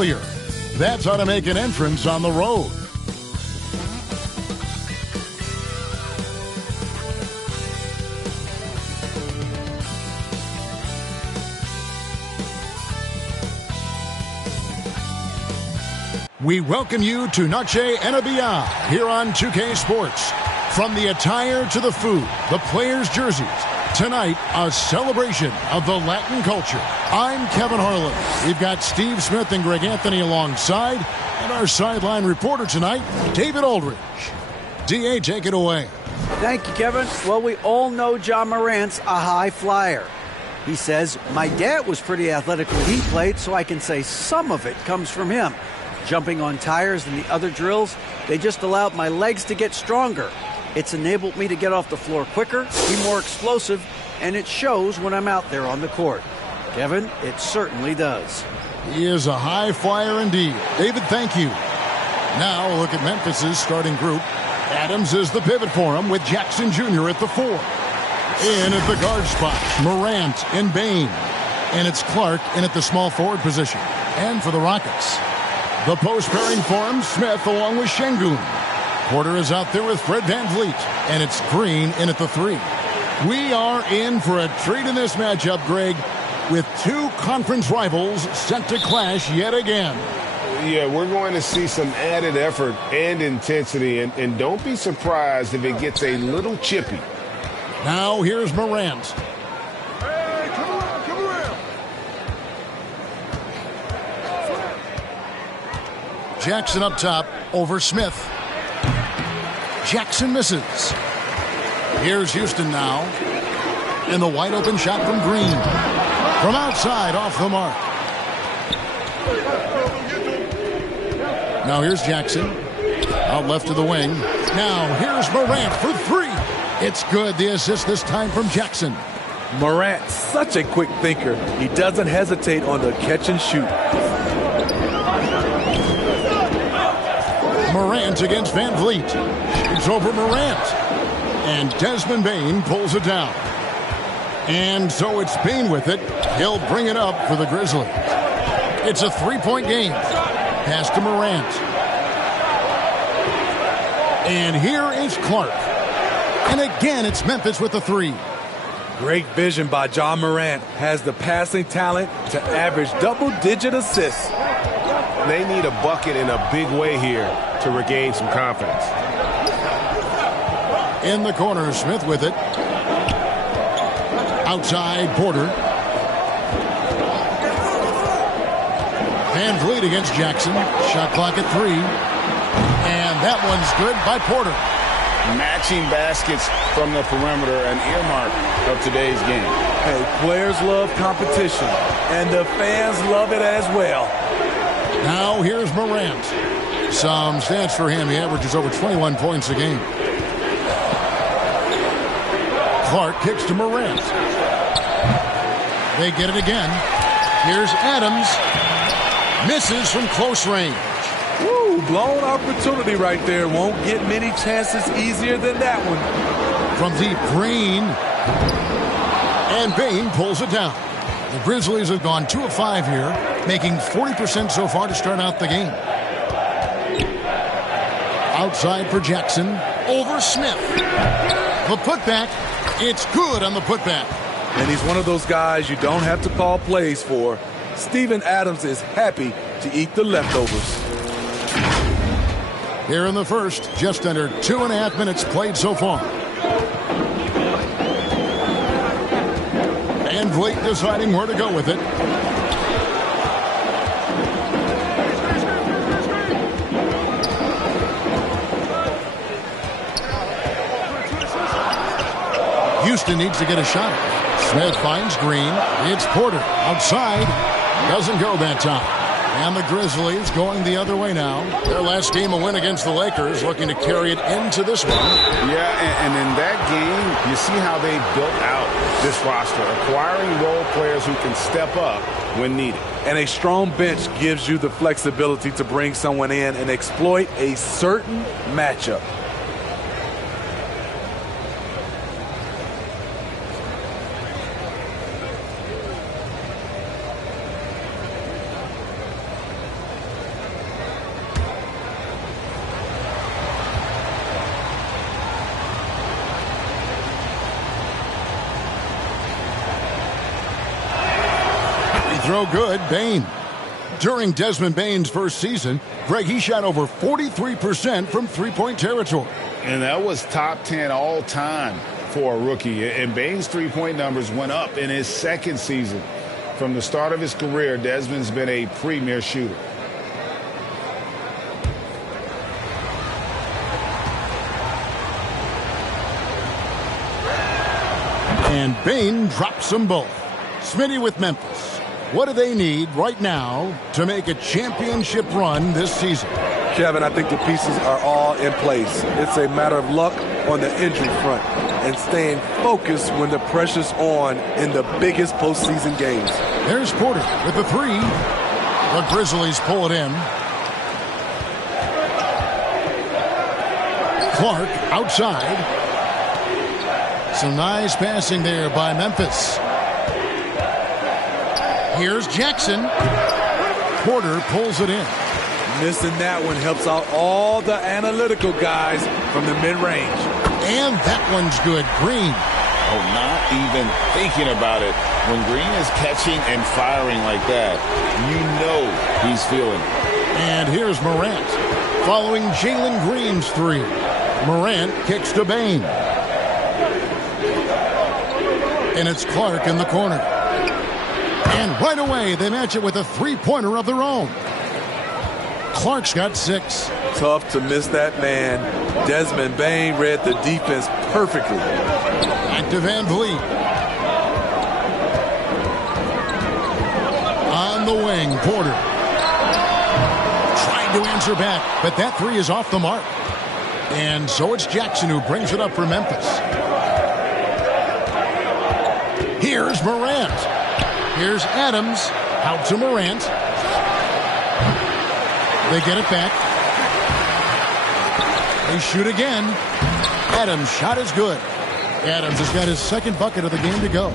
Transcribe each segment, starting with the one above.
earlier. That's how to make an entrance on the road. We welcome you to Noche NBA here on 2K Sports. From the attire to the food, the players' jerseys, tonight a celebration of the Latin culture. I'm Kevin Harlan. We've got Steve Smith and Greg Anthony alongside, and our sideline reporter tonight, David Aldridge. DA, take it away. Thank you, Kevin. Well, we all know Ja Morant's a high flyer. He says, my dad was pretty athletic when he played, so I can say some of it comes from him. Jumping on tires and the other drills, they just allowed my legs to get stronger. It's enabled me to get off the floor quicker, be more explosive, and it shows when I'm out there on the court. Kevin, it certainly does. He is a high flyer indeed. David, thank you. Now a look at Memphis's starting group. Adams is the pivot for him with Jackson Jr. at the 4. In at the guard spot, Morant and Bain. And it's Clark in at the small forward position. And for the Rockets, the post pairing for him, Smith along with Şengün. Porter is out there with Fred VanVleet, and it's Green in at the 3. We are in for a treat in this matchup, Greg, with two conference rivals set to clash yet again. Yeah, we're going to see some added effort and intensity, and don't be surprised if it gets a little chippy. Now here's Morant. Hey, come around. Jackson up top over Smith. Jackson misses. Here's Houston now. And the wide open shot from Green. From outside, off the mark. Now here's Jackson. Out left to the wing. Now here's Morant for 3. It's good. The assist this time from Jackson. Morant, such a quick thinker. He doesn't hesitate on the catch and shoot. Morant against VanVleet. Shoots over Morant. And Desmond Bane pulls it down. And so it's Bane with it. He'll bring it up for the Grizzlies. It's a 3-point game. Pass to Morant. And here is Clark. And again, it's Memphis with the 3. Great vision by Ja Morant. Has the passing talent to average double-digit assists. They need a bucket in a big way here to regain some confidence. In the corner, Smith with it. Outside, Porter. VanVleet against Jackson. Shot clock at 3. And that one's good by Porter. Matching baskets from the perimeter, an earmark of today's game. Hey, players love competition, and the fans love it as well. Now here's Morant. Some stats for him. He averages over 21 points a game. Clark kicks to Morant. They get it again. Here's Adams. Misses from close range. Woo, blown opportunity right there. Won't get many chances easier than that one. From deep, Green. And Bane pulls it down. The Grizzlies have gone 2 of 5 here, making 40% so far to start out the game. Outside for Jackson. Over Smith. The putback. It's good on the putback. And he's one of those guys you don't have to call plays for. Steven Adams is happy to eat the leftovers. Here in the first, just under 2.5 minutes played so far. VanVleet deciding where to go with it. Houston needs to get a shot. Smith finds Green. It's Porter outside. Doesn't go that time. And the Grizzlies going the other way now. Their last game, a win against the Lakers, looking to carry it into this one. Yeah, and in that game, you see how they built out this roster, acquiring role players who can step up when needed. And a strong bench gives you the flexibility to bring someone in and exploit a certain matchup. throw good. Bane. During Desmond Bane's first season, Greg, he shot over 43% from three-point territory. And that was top 10 all time for a rookie. And Bane's three-point numbers went up in his second season. From the start of his career, Desmond's been a premier shooter. And Bane drops them both. Smitty with Memphis. What do they need right now to make a championship run this season? Kevin, I think the pieces are all in place. It's a matter of luck on the injury front and staying focused when the pressure's on in the biggest postseason games. There's Porter with the three. The Grizzlies pull it in. Clark outside. Some nice passing there by Memphis. Here's Jackson. Porter pulls it in. Missing that one helps out all the analytical guys from the mid-range. And that one's good. Green. Oh, not even thinking about it. When Green is catching and firing like that, you know he's feeling it. And here's Morant. Following Jalen Green's three. Morant kicks to Bane. And it's Clark in the corner. And right away, they match it with a three-pointer of their own. Clark's got 6. Tough to miss that man. Desmond Bane read the defense perfectly. Back to Van Vliet. On the wing, Porter. Trying to answer back, but that three is off the mark. And so it's Jackson who brings it up for Memphis. Here's Morant. Here's Adams. Out to Morant. They get it back. They shoot again. Adams' shot is good. Adams has got his second bucket of the game to go.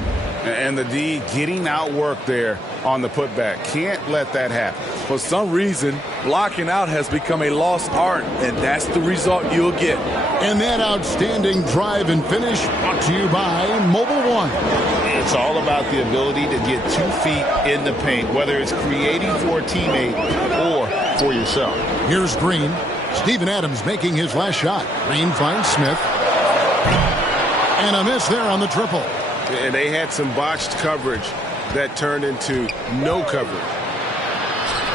And the D getting outworked there on the putback. Can't let that happen. For some reason, blocking out has become a lost art, and that's the result you'll get. And that outstanding drive and finish brought to you by Mobile One. It's all about the ability to get 2 feet in the paint, whether it's creating for a teammate or for yourself. Here's Green. Steven Adams making his last shot. Green finds Smith. And a miss there on the triple. And they had some botched coverage that turned into no coverage.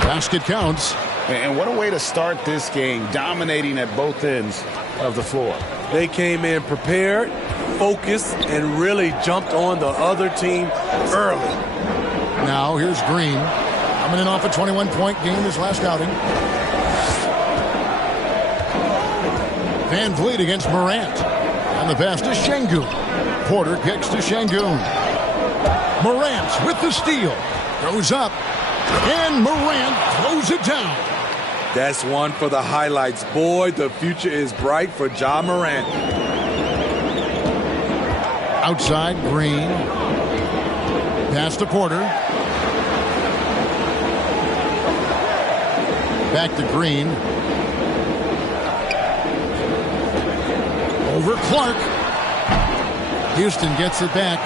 Basket counts. And what a way to start this game, dominating at both ends of the floor. They came in prepared, focused, and really jumped on the other team early. Now here's Green. Coming in off a 21-point game his last outing. Van Vliet against Morant. And the pass to Şengün. Porter kicks to Şengün. Morant with the steal. Goes up. And Morant throws it down. That's one for the highlights. Boy, the future is bright for Ja Morant. Outside, Green. Pass to Porter. Back to Green. Over Clark. Houston gets it back.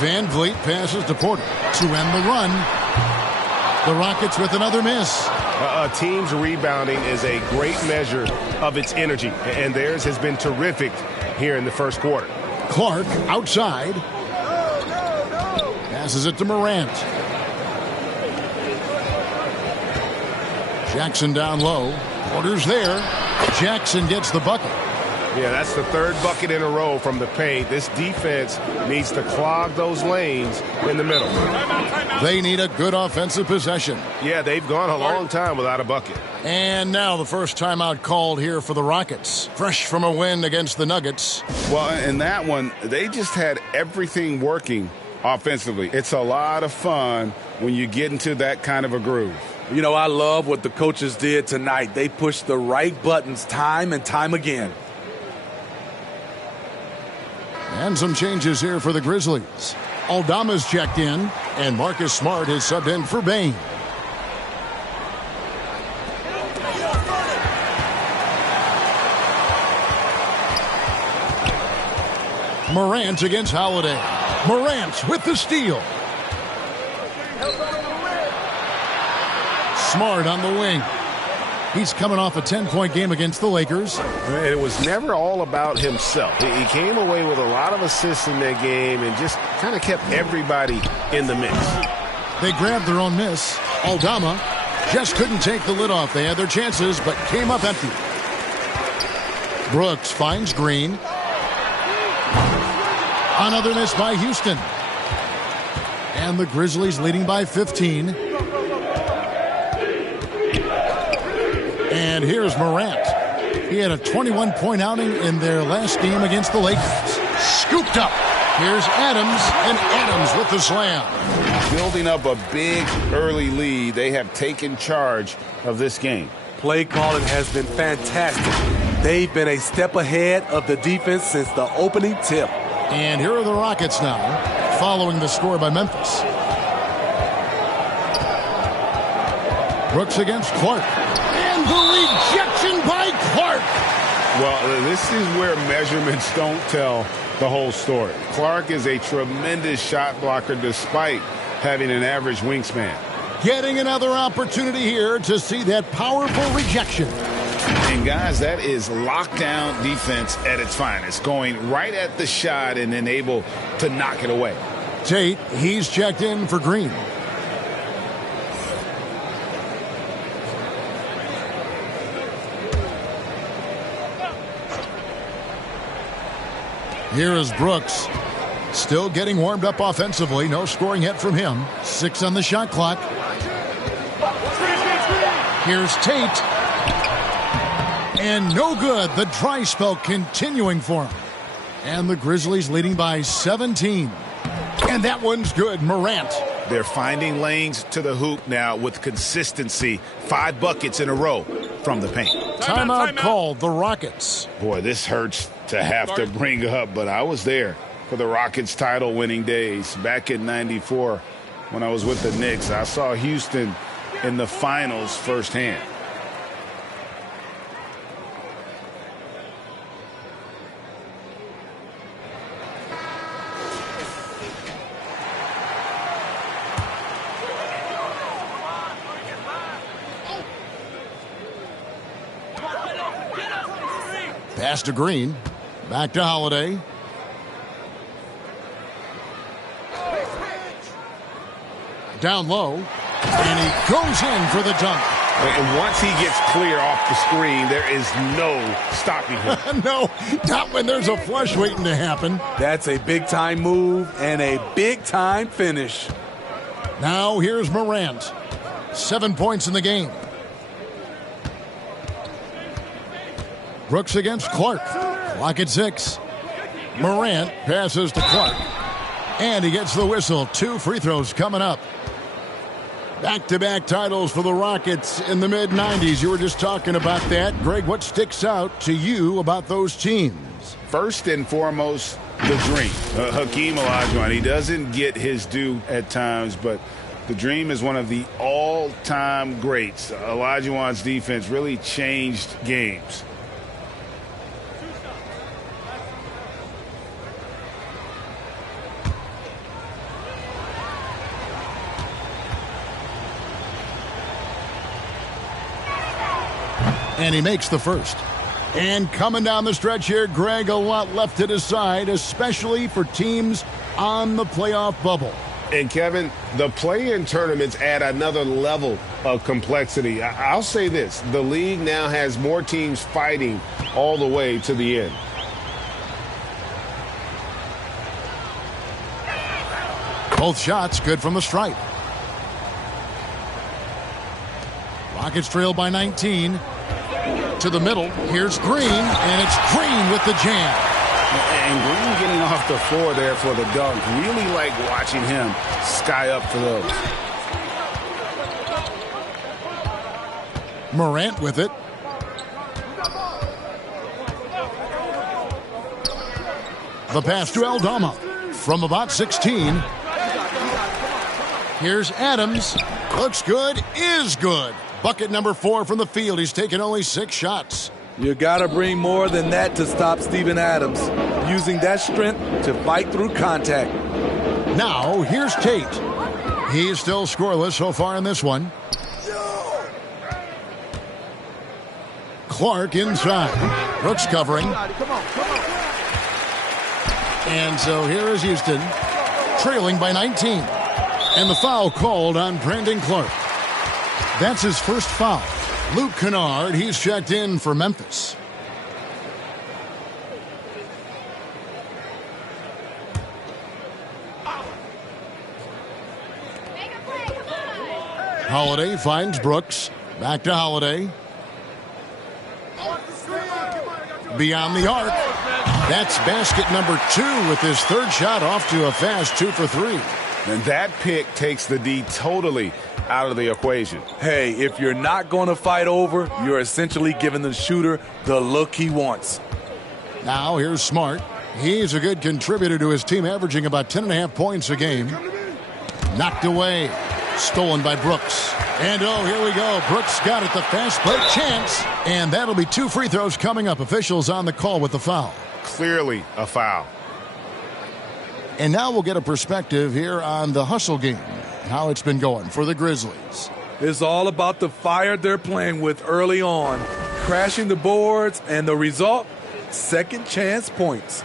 Van Vliet passes to Porter to end the run. The Rockets with another miss. A team's rebounding is a great measure of its energy, and theirs has been terrific here in the first quarter. Clark outside. Passes it to Morant. Jackson down low. Porter's there. Jackson gets the bucket. Yeah, that's the third bucket in a row from the paint. This defense needs to clog those lanes in the middle. They need a good offensive possession. Yeah, they've gone a long time without a bucket. And now the first timeout called here for the Rockets. Fresh from a win against the Nuggets. Well, in that one, they just had everything working offensively. It's a lot of fun when you get into that kind of a groove. You know, I love what the coaches did tonight. They pushed the right buttons time and time again. And some changes here for the Grizzlies. Aldama's checked in, and Marcus Smart has subbed in for Bane. Morant against Holiday. Morant with the steal. Smart on the wing. He's coming off a 10-point game against the Lakers. It was never all about himself. He came away with a lot of assists in that game and just kind of kept everybody in the mix. They grabbed their own miss. Aldama just couldn't take the lid off. They had their chances, but came up empty. Brooks finds Green. Another miss by Houston. And the Grizzlies leading by 15. And here's Morant. He had a 21-point outing in their last game against the Lakers. Scooped up. Here's Adams, and Adams with the slam. Building up a big early lead, they have taken charge of this game. Play calling has been fantastic. They've been a step ahead of the defense since the opening tip. And here are the Rockets now, following the score by Memphis. Brooks against Clark. And the rejection by Clark. Well, this is where measurements don't tell the whole story. Clark is a tremendous shot blocker despite having an average wingspan. Getting another opportunity here to see that powerful rejection. And guys, that is lockdown defense at its finest. Going right at the shot and then able to knock it away. Tate, he's checked in for Green. Here is Brooks. Still getting warmed up offensively. No scoring yet from him. 6 on the shot clock. Here's Tate. And no good. The dry spell continuing for him. And the Grizzlies leading by 17. And that one's good. Morant. They're finding lanes to the hoop now with consistency. 5 buckets in a row from the paint. Timeout called, the Rockets. Boy, this hurts to have to bring up, but I was there for the Rockets title-winning days back in '94 when I was with the Knicks. I saw Houston in the finals firsthand. Pass to Green. Back to Holiday. Down low. And he goes in for the dunk. And once he gets clear off the screen, there is no stopping him. No, not when there's a flush waiting to happen. That's a big-time move and a big-time finish. Now here's Morant. 7 points in the game. Brooks against Clark. Clock at 6. Morant passes to Clark. And he gets the whistle. 2 free throws coming up. Back-to-back titles for the Rockets in the mid-90s. You were just talking about that. Greg, what sticks out to you about those teams? First and foremost, the dream. Hakeem Olajuwon, he doesn't get his due at times, but the Dream is one of the all-time greats. Olajuwon's defense really changed games. And he makes the first. And coming down the stretch here, Greg, a lot left to decide, especially for teams on the playoff bubble. And, Kevin, the play-in tournaments add another level of complexity. I'll say this. The league now has more teams fighting all the way to the end. Both shots good from the stripe. Rockets trail by 19. To the middle. Here's Green, and it's Green with the jam. And Green getting off the floor there for the dunk. Really like watching him sky up for those. Morant with it. The pass to Aldama from about 16. Here's Adams. Looks good, is good. Bucket number 4 from the field. He's taken only 6 shots. You got to bring more than that to stop Steven Adams, using that strength to fight through contact. Now, here's Tate. He's still scoreless so far in this one. Clark inside. Brooks covering. And so here is Houston, trailing by 19. And the foul called on Brandon Clark. That's his first foul. Luke Kennard, he's checked in for Memphis. Holiday finds Brooks. Back to Holiday. Beyond the arc. That's basket number 2 with his third shot off to a fast 2 for 3. And that pick takes the D totally out of the equation. Hey, if you're not going to fight over, you're essentially giving the shooter the look he wants. Now here's Smart. He's a good contributor to his team, averaging about 10.5 points a game. Knocked away. Stolen by Brooks. And here we go. Brooks got it, the fast break chance. And that'll be 2 free throws coming up. Officials on the call with the foul. Clearly a foul. And now we'll get a perspective here on the hustle game. How it's been going for the Grizzlies. It's all about the fire they're playing with early on. Crashing the boards, and the result, second chance points.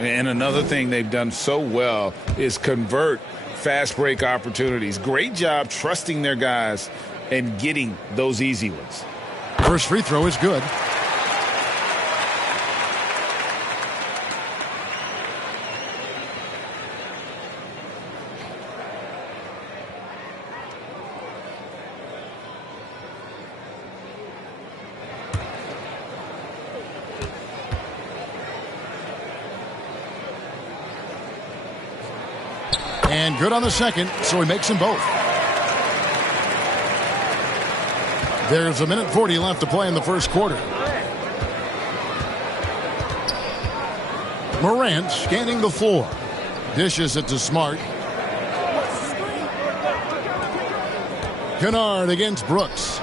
And another thing they've done so well is convert fast break opportunities. Great job trusting their guys and getting those easy ones. First free throw is good. And good on the second, so he makes them both. There's 1:40 left to play in the first quarter. Morant scanning the floor. Dishes it to Smart. Kennard against Brooks.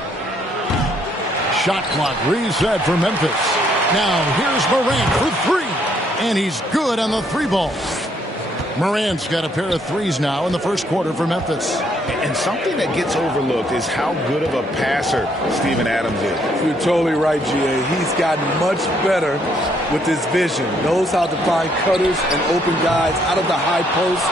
Shot clock reset for Memphis. Now here's Morant for 3. And he's good on the 3 ball. Morant's got a pair of 3s now in the first quarter for Memphis. And something that gets overlooked is how good of a passer Steven Adams is. You're totally right, GA. He's gotten much better with his vision. Knows how to find cutters and open guys out of the high post.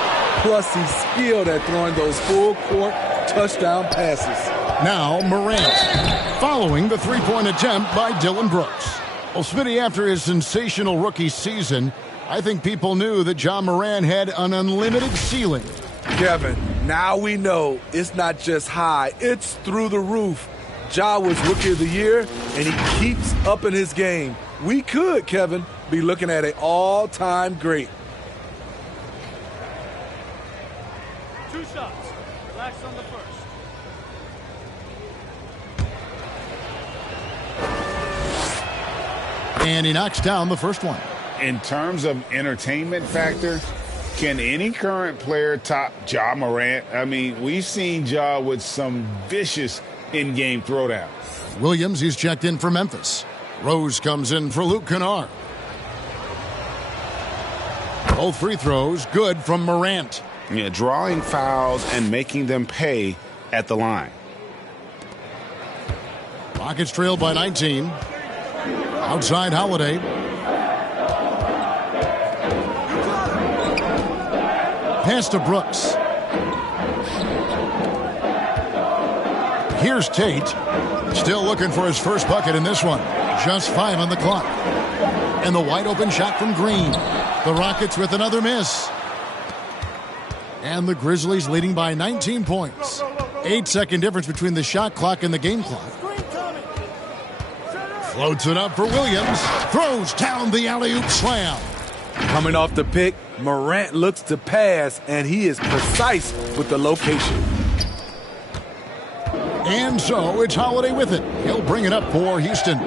Plus, he's skilled at throwing those full-court touchdown passes. Now Morant, following the 3-point attempt by Dillon Brooks. Well, Smitty, after his sensational rookie season, I think people knew that Ja Morant had an unlimited ceiling. Kevin, now we know it's not just high, it's through the roof. Ja was Rookie of the Year, and he keeps upping his game. We could, Kevin, be looking at an all-time great. 2 shots. Relax on the first. And he knocks down the first one. In terms of entertainment factor, can any current player top Ja Morant? I mean, we've seen Ja with some vicious in-game throwdowns. Williams, he's checked in for Memphis. Rose comes in for Luke Kennard. Both free throws good from Morant. Yeah, drawing fouls and making them pay at the line. Rockets trailed by 19. Outside Holiday. Pass to Brooks. Here's Tate. Still looking for his first bucket in this one. Just 5 on the clock. And the wide open shot from Green. The Rockets with another miss. And the Grizzlies leading by 19 points. 8-second difference between the shot clock and the game clock. Floats it up for Williams. Throws down the alley-oop slam. Coming off the pick, Morant looks to pass, and he is precise with the location. And so it's Holiday with it. He'll bring it up for Houston.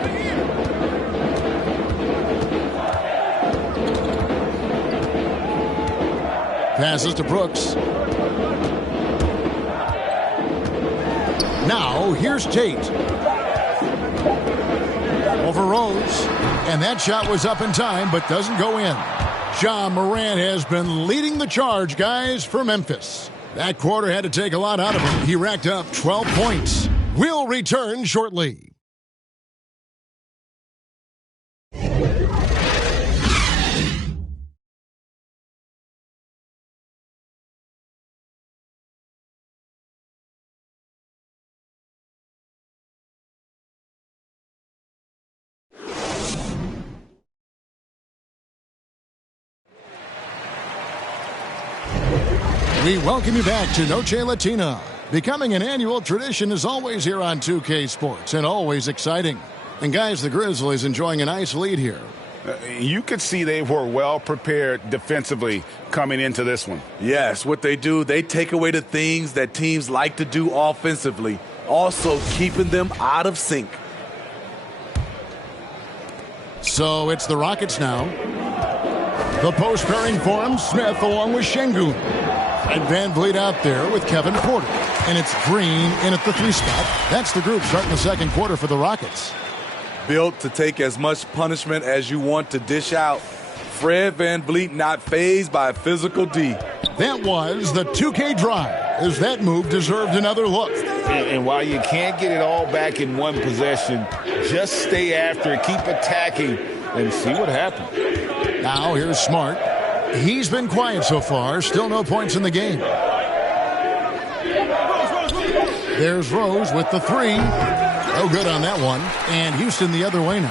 Passes to Brooks. Now here's Tate. Over Rose. And that shot was up in time, but doesn't go in. Ja Morant has been leading the charge, guys, for Memphis. That quarter had to take a lot out of him. He racked up 12 points. We'll return shortly. We welcome you back to Noche Latina. Becoming an annual tradition is always here on 2K Sports and always exciting. And guys, the Grizzlies enjoying a nice lead here. You could see they were well prepared defensively coming into this one. Yes, what they do, they take away the things that teams like to do offensively, also keeping them out of sync. So it's the Rockets now. The post pairing forms Smith along with Şengün. And Van Vliet out there with Kevin Porter. And it's Green in at the 3 spot. That's the group starting the second quarter for the Rockets. Built to take as much punishment as you want to dish out. Fred Van Vliet not fazed by a physical D. That was the 2K drive, as that move deserved another look. And while you can't get it all back in one possession, just stay after it, keep attacking, and see what happens. Now here's Smart. He's been quiet so far. Still no points in the game. There's Rose with the 3. No good on that one. And Houston the other way now.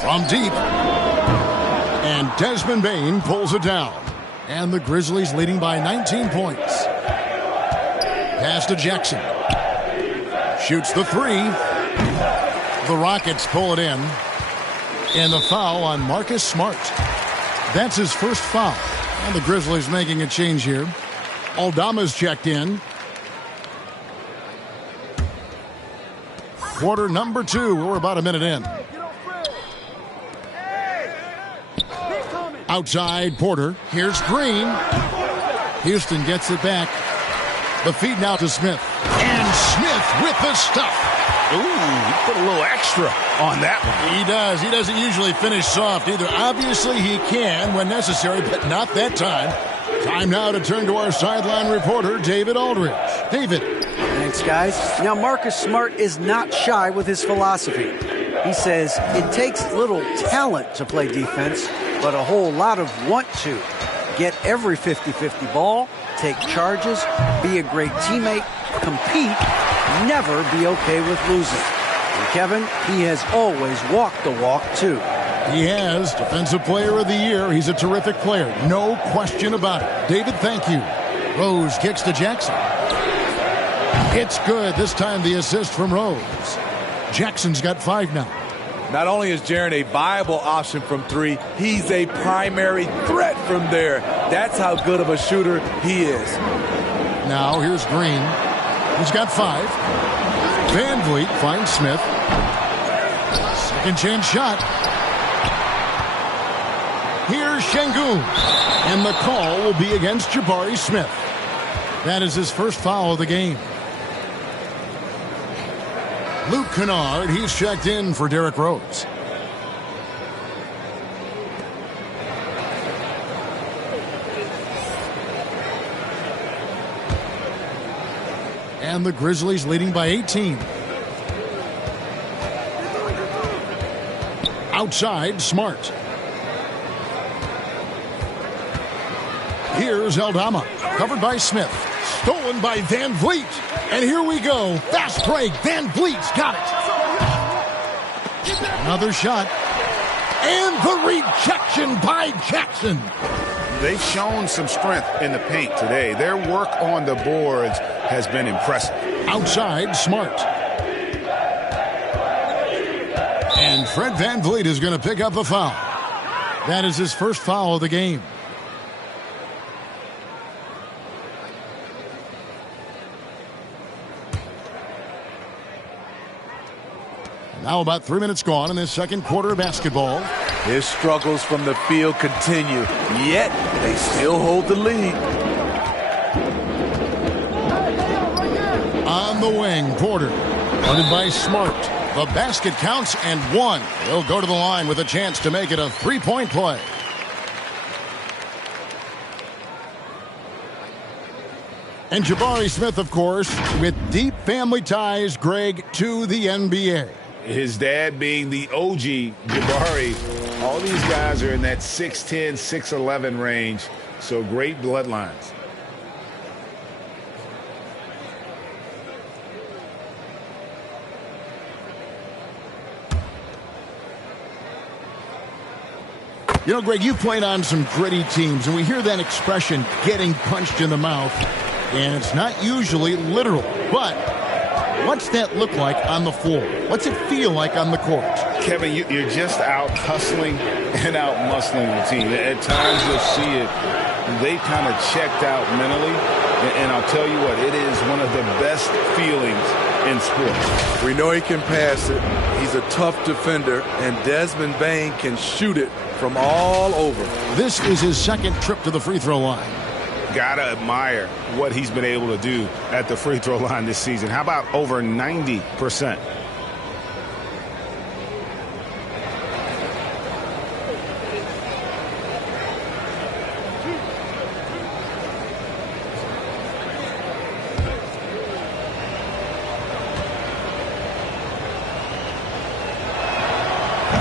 From deep. And Desmond Bane pulls it down. And the Grizzlies leading by 19 points. Pass to Jackson. Shoots the 3. The Rockets pull it in. And the foul on Marcus Smart. That's his first foul. And the Grizzlies making a change here. Aldama's checked in. Quarter number 2. We're about a minute in. Outside Porter. Here's Green. Houston gets it back. The feed now to Smith. And Smith with the stuff. Ooh, he put a little extra on that one. He does. He doesn't usually finish soft either. Obviously, he can when necessary, but not that time. Time now to turn to our sideline reporter, David Aldridge. David. Thanks, guys. Now, Marcus Smart is not shy with his philosophy. He says it takes little talent to play defense, but a whole lot of want to. Get every 50-50 ball, take charges, be a great teammate, compete, never be okay with losing. And Kevin, he has always walked the walk, too. He has. Defensive Player of the Year. He's a terrific player. No question about it. David, thank you. Rose kicks to Jackson. It's good. This time the assist from Rose. Jackson's got 5 now. Not only is Jaren a viable option from 3, he's a primary threat from there. That's how good of a shooter he is. Now here's Green. He's got 5. Van Vliet finds Smith. Second chance shot. Here's Şengün. And the call will be against Jabari Smith. That is his first foul of the game. Luke Kennard, he's checked in for Derrick Rose. And the Grizzlies leading by 18. Outside, Smart. Here's Aldama, covered by Smith. Stolen by Van Vliet. And here we go. Fast break. Van Vliet's got it. Another shot. And the rejection by Jackson. They've shown some strength in the paint today. Their work on the boards has been impressive. Outside, Smart. And Fred Van Vliet is going to pick up a foul. That is his first foul of the game. Now about 3 minutes gone in this second quarter of basketball. His struggles from the field continue, yet they still hold the lead. On the wing, Porter. Guarded by Smart. The basket counts and 1. He'll go to the line with a chance to make it a 3-point play. And Jabari Smith, of course, with deep family ties, Greg, to the NBA. His dad being the OG Jabari. All these guys are in that 6'10", 6'11" range, so great bloodlines. You know, Greg, you played on some gritty teams, and we hear that expression, getting punched in the mouth, and it's not usually literal. But what's that look like on the floor? What's it feel like on the court? Kevin, you're just out hustling and out muscling the team. At times you'll see it. They kind of checked out mentally. And I'll tell you what, it is one of the best feelings in sports. We know he can pass it. He's a tough defender, and Desmond Bane can shoot it from all over. This is his second trip to the free throw line. Gotta admire what he's been able to do at the free throw line this season. How about over 90%?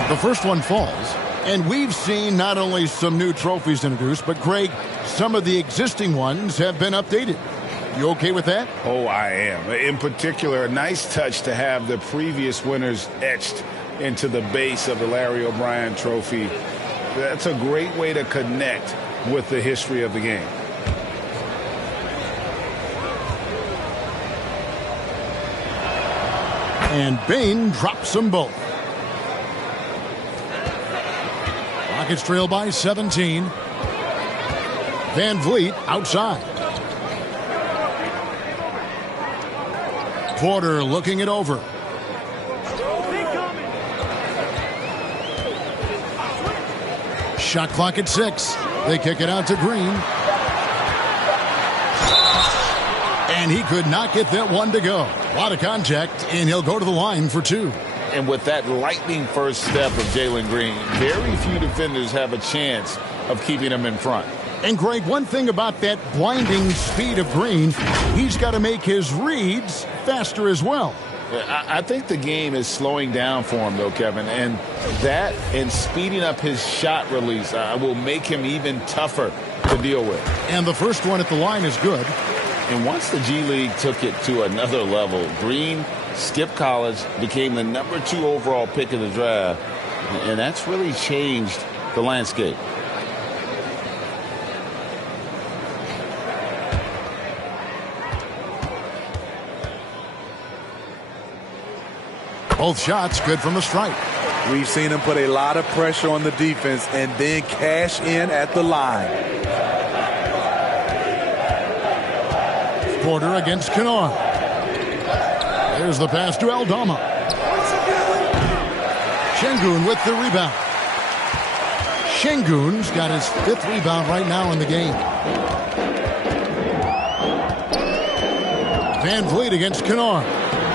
The first one falls, and we've seen not only some new trophies introduced, but, Greg, some of the existing ones have been updated. You okay with that? Oh, I am. In particular, a nice touch to have the previous winners etched into the base of the Larry O'Brien trophy. That's a great way to connect with the history of the game. And Bane drops them both. Rockets trail by 17. Van Vliet outside. Porter looking it over. Shot clock at 6. They kick it out to Green. And he could not get that one to go. A lot of contact, and he'll go to the line for 2. And with that lightning first step of Jalen Green, very few defenders have a chance of keeping him in front. And, Greg, one thing about that blinding speed of Green, he's got to make his reads faster as well. I think the game is slowing down for him, though, Kevin. And that and speeding up his shot release will make him even tougher to deal with. And the first one at the line is good. And once the G League took it to another level, Green skipped college, became the number 2 overall pick in the draft. And that's really changed the landscape. Both shots good from the stripe. We've seen him put a lot of pressure on the defense and then cash in at the line. Porter against Kennard. There's the pass to Aldama. Şengün with the rebound. Şengün's got his 5th rebound right now in the game. Van Vliet against Kennard.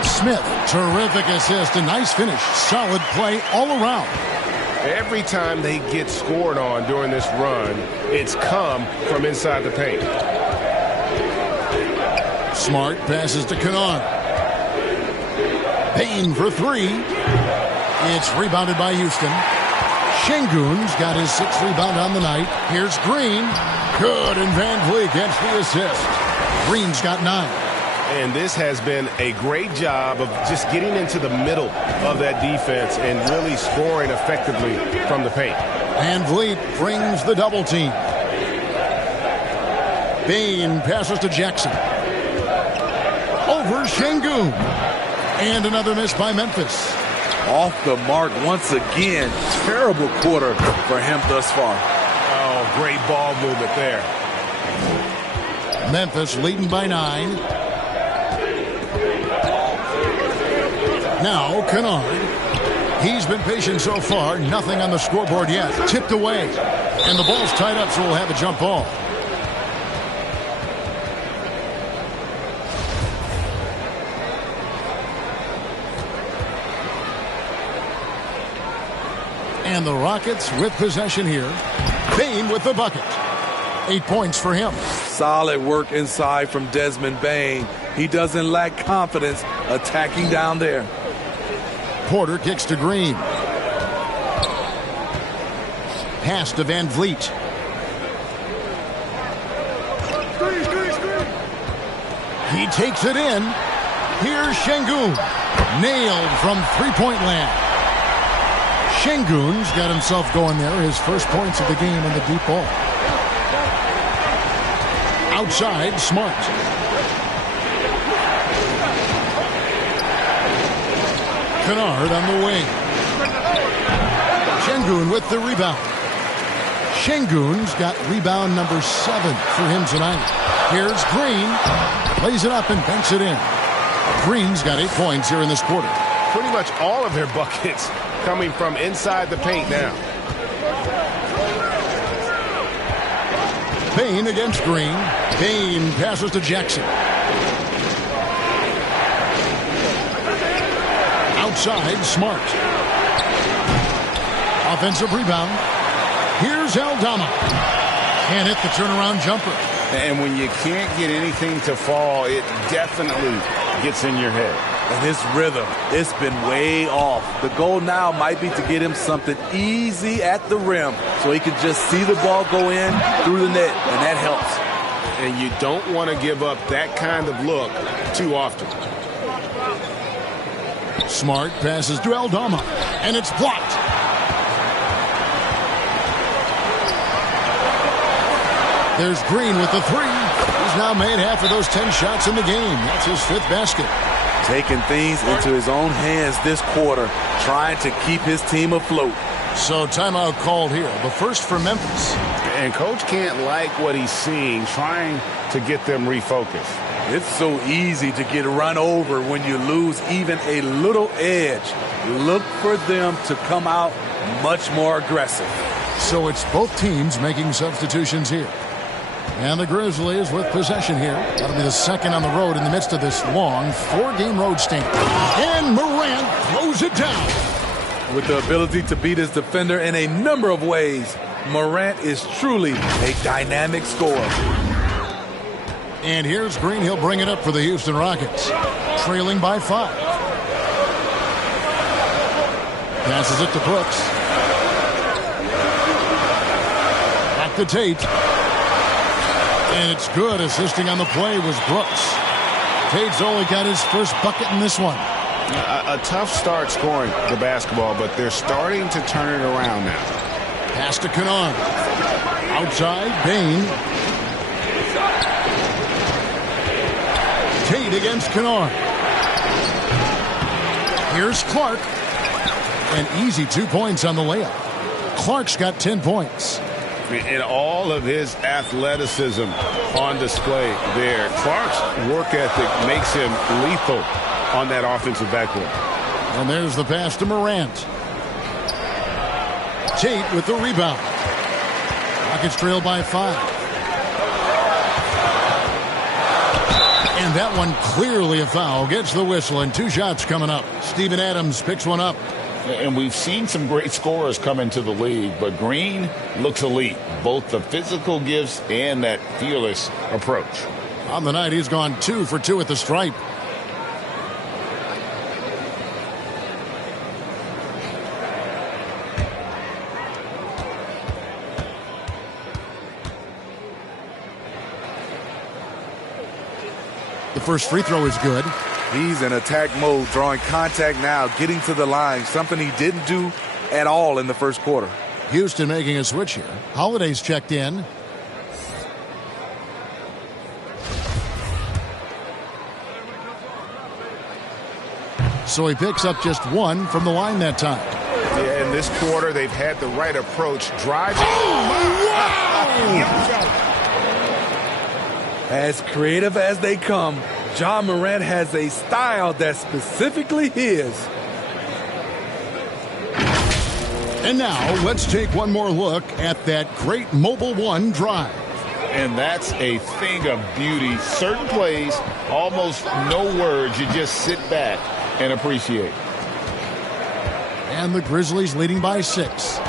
Smith, terrific assist, a nice finish. Solid play all around. Every time they get scored on during this run, it's come from inside the paint. Smart passes to Kennard. Payne for 3. It's rebounded by Houston. Şengün's got his 6th rebound on the night. Here's Green. Good, and Van Vliet gets the assist. Green's got 9. And this has been a great job of just getting into the middle of that defense and really scoring effectively from the paint. Van Vliet brings the double team. Bane passes to Jackson. Over Şengün. And another miss by Memphis. Off the mark once again. Terrible quarter for him thus far. Oh, great ball movement there. Memphis leading by 9. Now Kennard. He's been patient so far. Nothing on the scoreboard yet. Tipped away. And the ball's tied up, so we'll have a jump ball. And the Rockets with possession here. Bane with the bucket. 8 points for him. Solid work inside from Desmond Bane. He doesn't lack confidence attacking down there. Porter kicks to Green. Pass to Van Vliet. He takes it in. Here's Şengün. Nailed from three-point land. Şengün's got himself going there. His first points of the game in the deep ball. Outside, Smart. Kennard on the wing. Şengün with the rebound. Şengün's got rebound number 7 for him tonight. Here's Green. Plays it up and banks it in. Green's got 8 points here in this quarter. Pretty much all of their buckets coming from inside the paint now. Payne against Green. Payne passes to Jackson. Outside, Smart. Offensive rebound. Here's Aldama. Can't hit the turnaround jumper. And when you can't get anything to fall, it definitely gets in your head. And his rhythm, it's been way off. The goal now might be to get him something easy at the rim so he can just see the ball go in through the net, and that helps. And you don't want to give up that kind of look too often. Smart passes to Aldama, and it's blocked. There's Green with the 3. He's now made half of those 10 shots in the game. That's his 5th basket. Taking things into his own hands this quarter, trying to keep his team afloat. So timeout called here, the first for Memphis. And Coach can't like what he's seeing, trying to get them refocused. It's so easy to get run over when you lose even a little edge. Look for them to come out much more aggressive. So it's both teams making substitutions here. And the Grizzlies with possession here. That'll be the second on the road in the midst of this long 4-game road stint. And Morant throws it down. With the ability to beat his defender in a number of ways, Morant is truly a dynamic scorer. And here's Green. He'll bring it up for the Houston Rockets. Trailing by 5. Passes it to Brooks. Back to Tate. And it's good. Assisting on the play was Brooks. Tate's only got his first bucket in this one. A tough start scoring the basketball, but they're starting to turn it around now. Pass to Kennard. Outside, Payne. Tate against Kennard. Here's Clark. An easy 2 points on the layup. Clark's got 10 points. And all of his athleticism on display there. Clark's work ethic makes him lethal on that offensive backboard. And there's the pass to Morant. Tate with the rebound. Rockets trail by 5. And that one clearly a foul. Gets the whistle and 2 shots coming up. Steven Adams picks one up. And we've seen some great scorers come into the league, but Green looks elite. Both the physical gifts and that fearless approach. On the night, he's gone 2 for 2 at the stripe. The first free throw is good. He's in attack mode, drawing contact now, getting to the line, something he didn't do at all in the first quarter. Houston making a switch here. Holiday's checked in. So he picks up just 1 from the line that time. Yeah, in this quarter, they've had the right approach. Drive. As creative as they come, Ja Morant has a style that's specifically his. And now, let's take one more look at that great Mobile One drive. And that's a thing of beauty. Certain plays, almost no words. You just sit back and appreciate. And the Grizzlies leading by 6.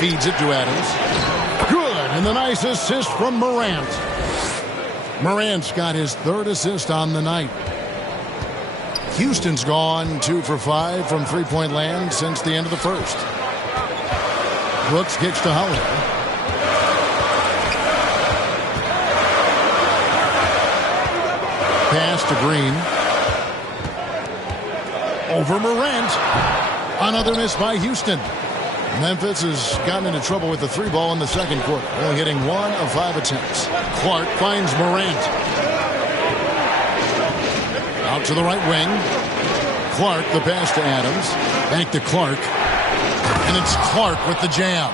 Feeds it to Adams. Good, and the nice assist from Morant. Morant's got his 3rd assist on the night. Houston's gone 2 for 5 from three-point land since the end of the first. Brooks kicks to Holiday. to Green. Over Morant. Another miss by Houston. Memphis has gotten into trouble with the 3-ball in the second quarter, only hitting 1 of 5 attempts. Clark finds Morant. Out to the right wing. Clark, the pass to Adams. Back to Clark. And it's Clark with the jam.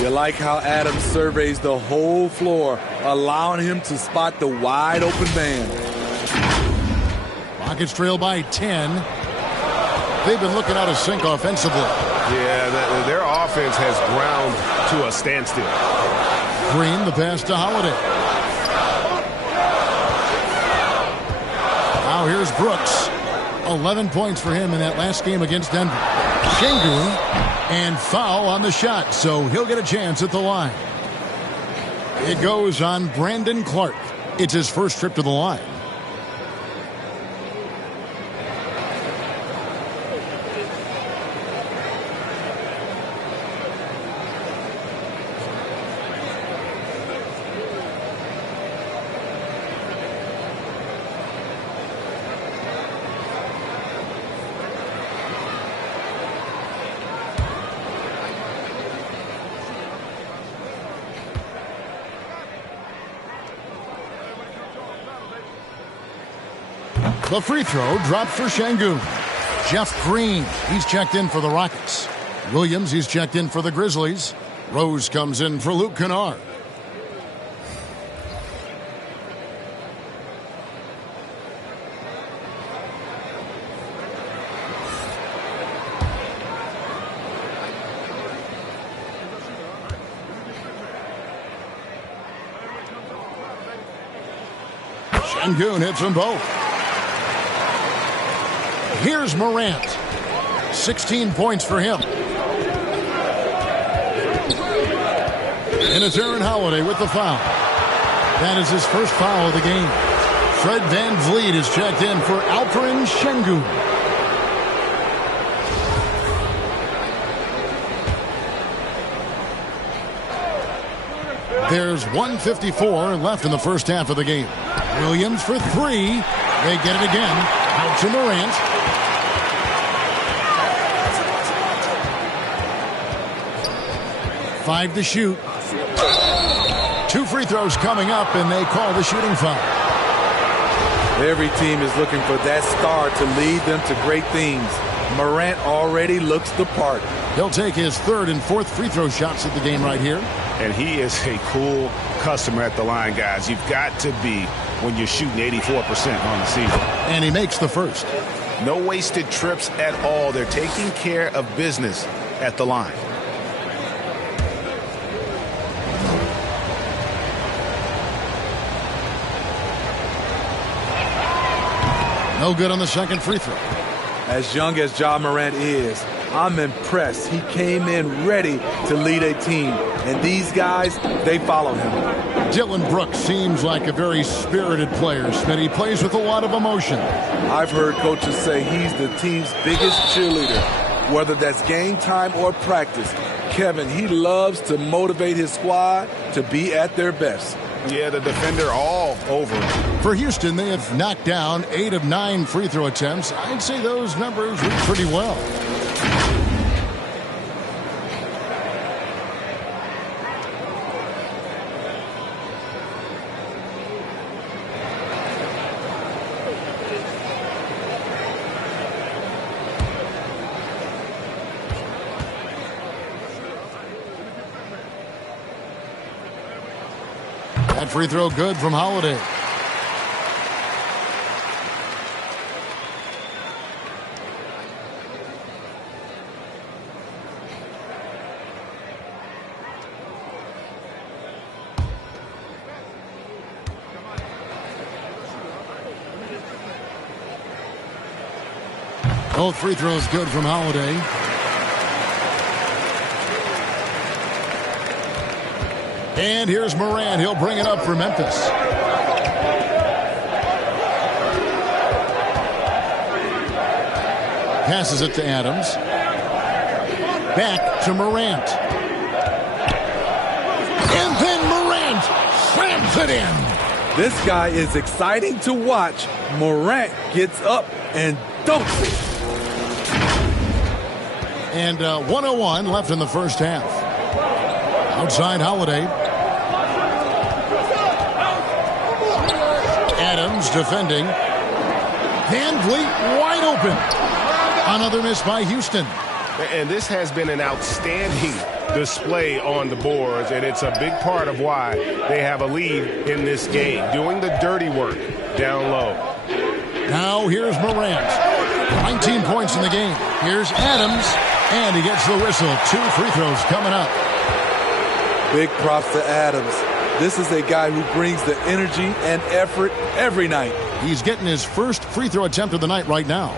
You like how Adams surveys the whole floor, allowing him to spot the wide open man. Rockets trail by 10. They've been looking out of sync offensively. Yeah, their offense has ground to a standstill. Green, the pass to Holiday. Now here's Brooks. 11 points for him in that last game against Denver. Şengün, and foul on the shot, so he'll get a chance at the line. It goes on Brandon Clark. It's his first trip to the line. The free throw dropped for Şengün. Jeff Green, he's checked in for the Rockets. Williams, he's checked in for the Grizzlies. Rose comes in for Luke Kennard. Şengün hits them both. Here's Morant. 16 points for him. And it's Aaron Holiday with the foul. That is his first foul of the game. Fred VanVleet is checked in for Alperen Şengün. There's 1:54 left in the first half of the game. Williams for 3. They get it again. Out to Morant. Five to shoot. 2 free throws coming up, and they call the shooting foul. Every team is looking for that star to lead them to great things. Morant already looks the part. He'll take his 3rd and 4th free throw shots at the game right here. And he is a cool customer at the line, guys. You've got to be when you're shooting 84% on the season. And he makes the first. No wasted trips at all. They're taking care of business at the line. No good on the second free throw. As young as Ja Morant is, I'm impressed. He came in ready to lead a team. And these guys, they follow him. Dillon Brooks seems like a very spirited player, Smith. He plays with a lot of emotion. I've heard coaches say he's the team's biggest cheerleader, whether that's game time or practice. Kevin, he loves to motivate his squad to be at their best. Yeah, the defender all over. For Houston, they have knocked down 8 of 9 free throw attempts. I'd say those numbers read pretty well. That free throw good from Holiday. Both free throws good from Holiday. And here's Morant. He'll bring it up for Memphis. Passes it to Adams. Back to Morant. And then Morant slams it in. This guy is exciting to watch. Morant gets up and dunks it. And 1:01 left in the first half. Outside Holiday. Adams defending. Van Vliet wide open. Another miss by Houston. And this has been an outstanding display on the boards, and it's a big part of why they have a lead in this game, doing the dirty work down low. Now here's Morant. 19 points in the game. Here's Adams, and he gets the whistle. 2 free throws coming up. Big props to Adams. This is a guy who brings the energy and effort every night. He's getting his first free throw attempt of the night right now.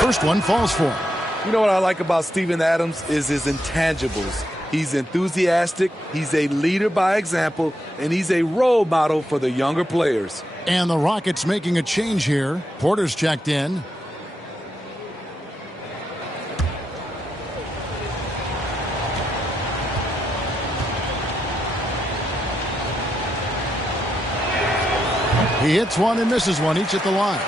First one falls for him. You know what I like about Steven Adams is his intangibles. He's enthusiastic, he's a leader by example, and he's a role model for the younger players. And the Rockets making a change here. Porter's checked in. He hits one and misses one, each at the line.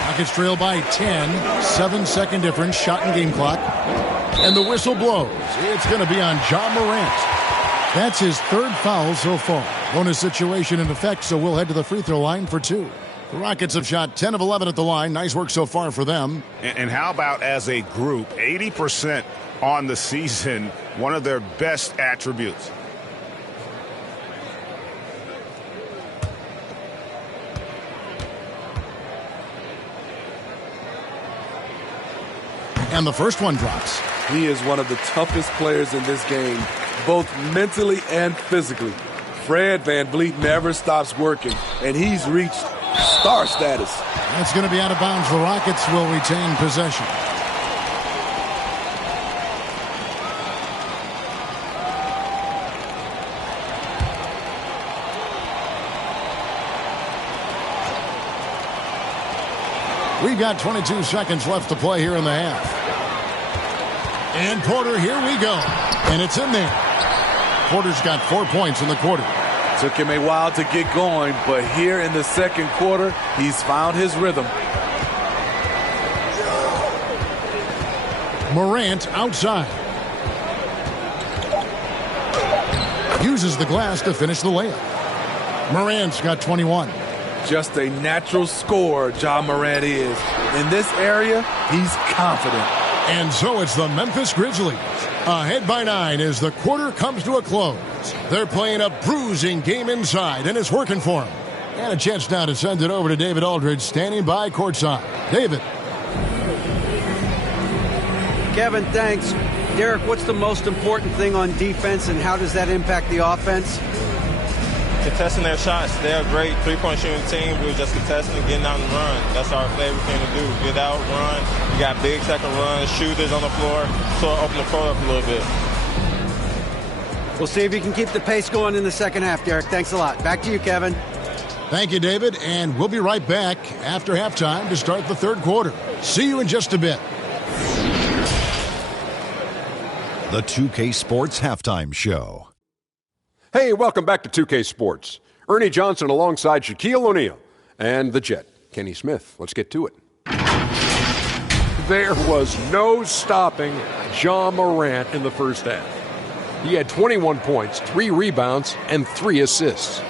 Rockets trail by 10, 7-second difference, shot and game clock. And the whistle blows. It's going to be on Ja Morant. That's his 3rd foul so far. Bonus situation in effect, so we'll head to the free throw line for 2. The Rockets have shot 10 of 11 at the line. Nice work so far for them. And how about as a group, 80% on the season, one of their best attributes. And the first one drops. He is one of the toughest players in this game, both mentally and physically. Fred VanVleet never stops working, and he's reached star status. That's going to be out of bounds. The Rockets will retain possession. We've got 22 seconds left to play here in the half. And Porter, here we go. And it's in there. Porter's got 4 points in the quarter. Took him a while to get going, but here in the second quarter, he's found his rhythm. Morant outside. Uses the glass to finish the layup. Morant's got 21. Just a natural scorer, Ja Morant is. In this area, he's confident. And so it's the Memphis Grizzlies. Ahead by 9 as the quarter comes to a close. They're playing a bruising game inside, and it's working for them. And a chance now to send it over to David Aldridge, standing by courtside. David. Kevin, thanks. Derek, what's the most important thing on defense, and how does that impact the offense? Contesting their shots. They're a great three-point shooting team. We're just contesting and getting out and run. That's our favorite thing to do. Get out, run. We got big second runs, shooters on the floor, so open the floor up a little bit. We'll see if you can keep the pace going in the second half, Derek. Thanks a lot. Back to you, Kevin. Thank you, David. And we'll be right back after halftime to start the third quarter. See you in just a bit. The 2K Sports Halftime Show. Hey, welcome back to 2K Sports. Ernie Johnson alongside Shaquille O'Neal and the Jet, Kenny Smith. Let's get to it. There was no stopping Ja Morant in the first half. He had 21 points, 3 rebounds, and 3 assists.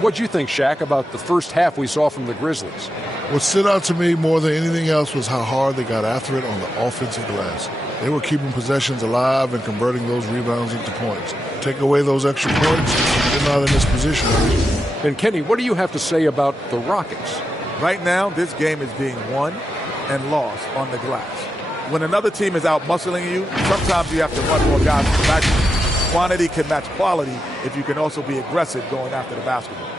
What'd you think, Shaq, about the first half we saw from the Grizzlies? What stood out to me more than anything else was how hard they got after it on the offensive glass. They were keeping possessions alive and converting those rebounds into points. Take away those extra points, they're not in this position. And Kenny, what do you have to say about the Rockets? Right now, this game is being won and lost on the glass. When another team is out muscling you, sometimes you have to run more guys to the back. Quantity can match quality if you can also be aggressive going after the basketball.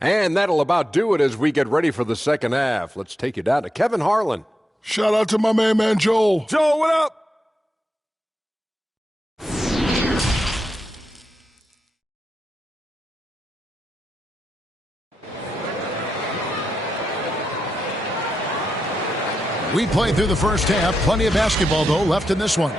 And that'll about do it as we get ready for the second half. Let's take you down to Kevin Harlan. Shout out to my man Joel. Joel, what up? We played through the first half. Plenty of basketball, though, left in this one.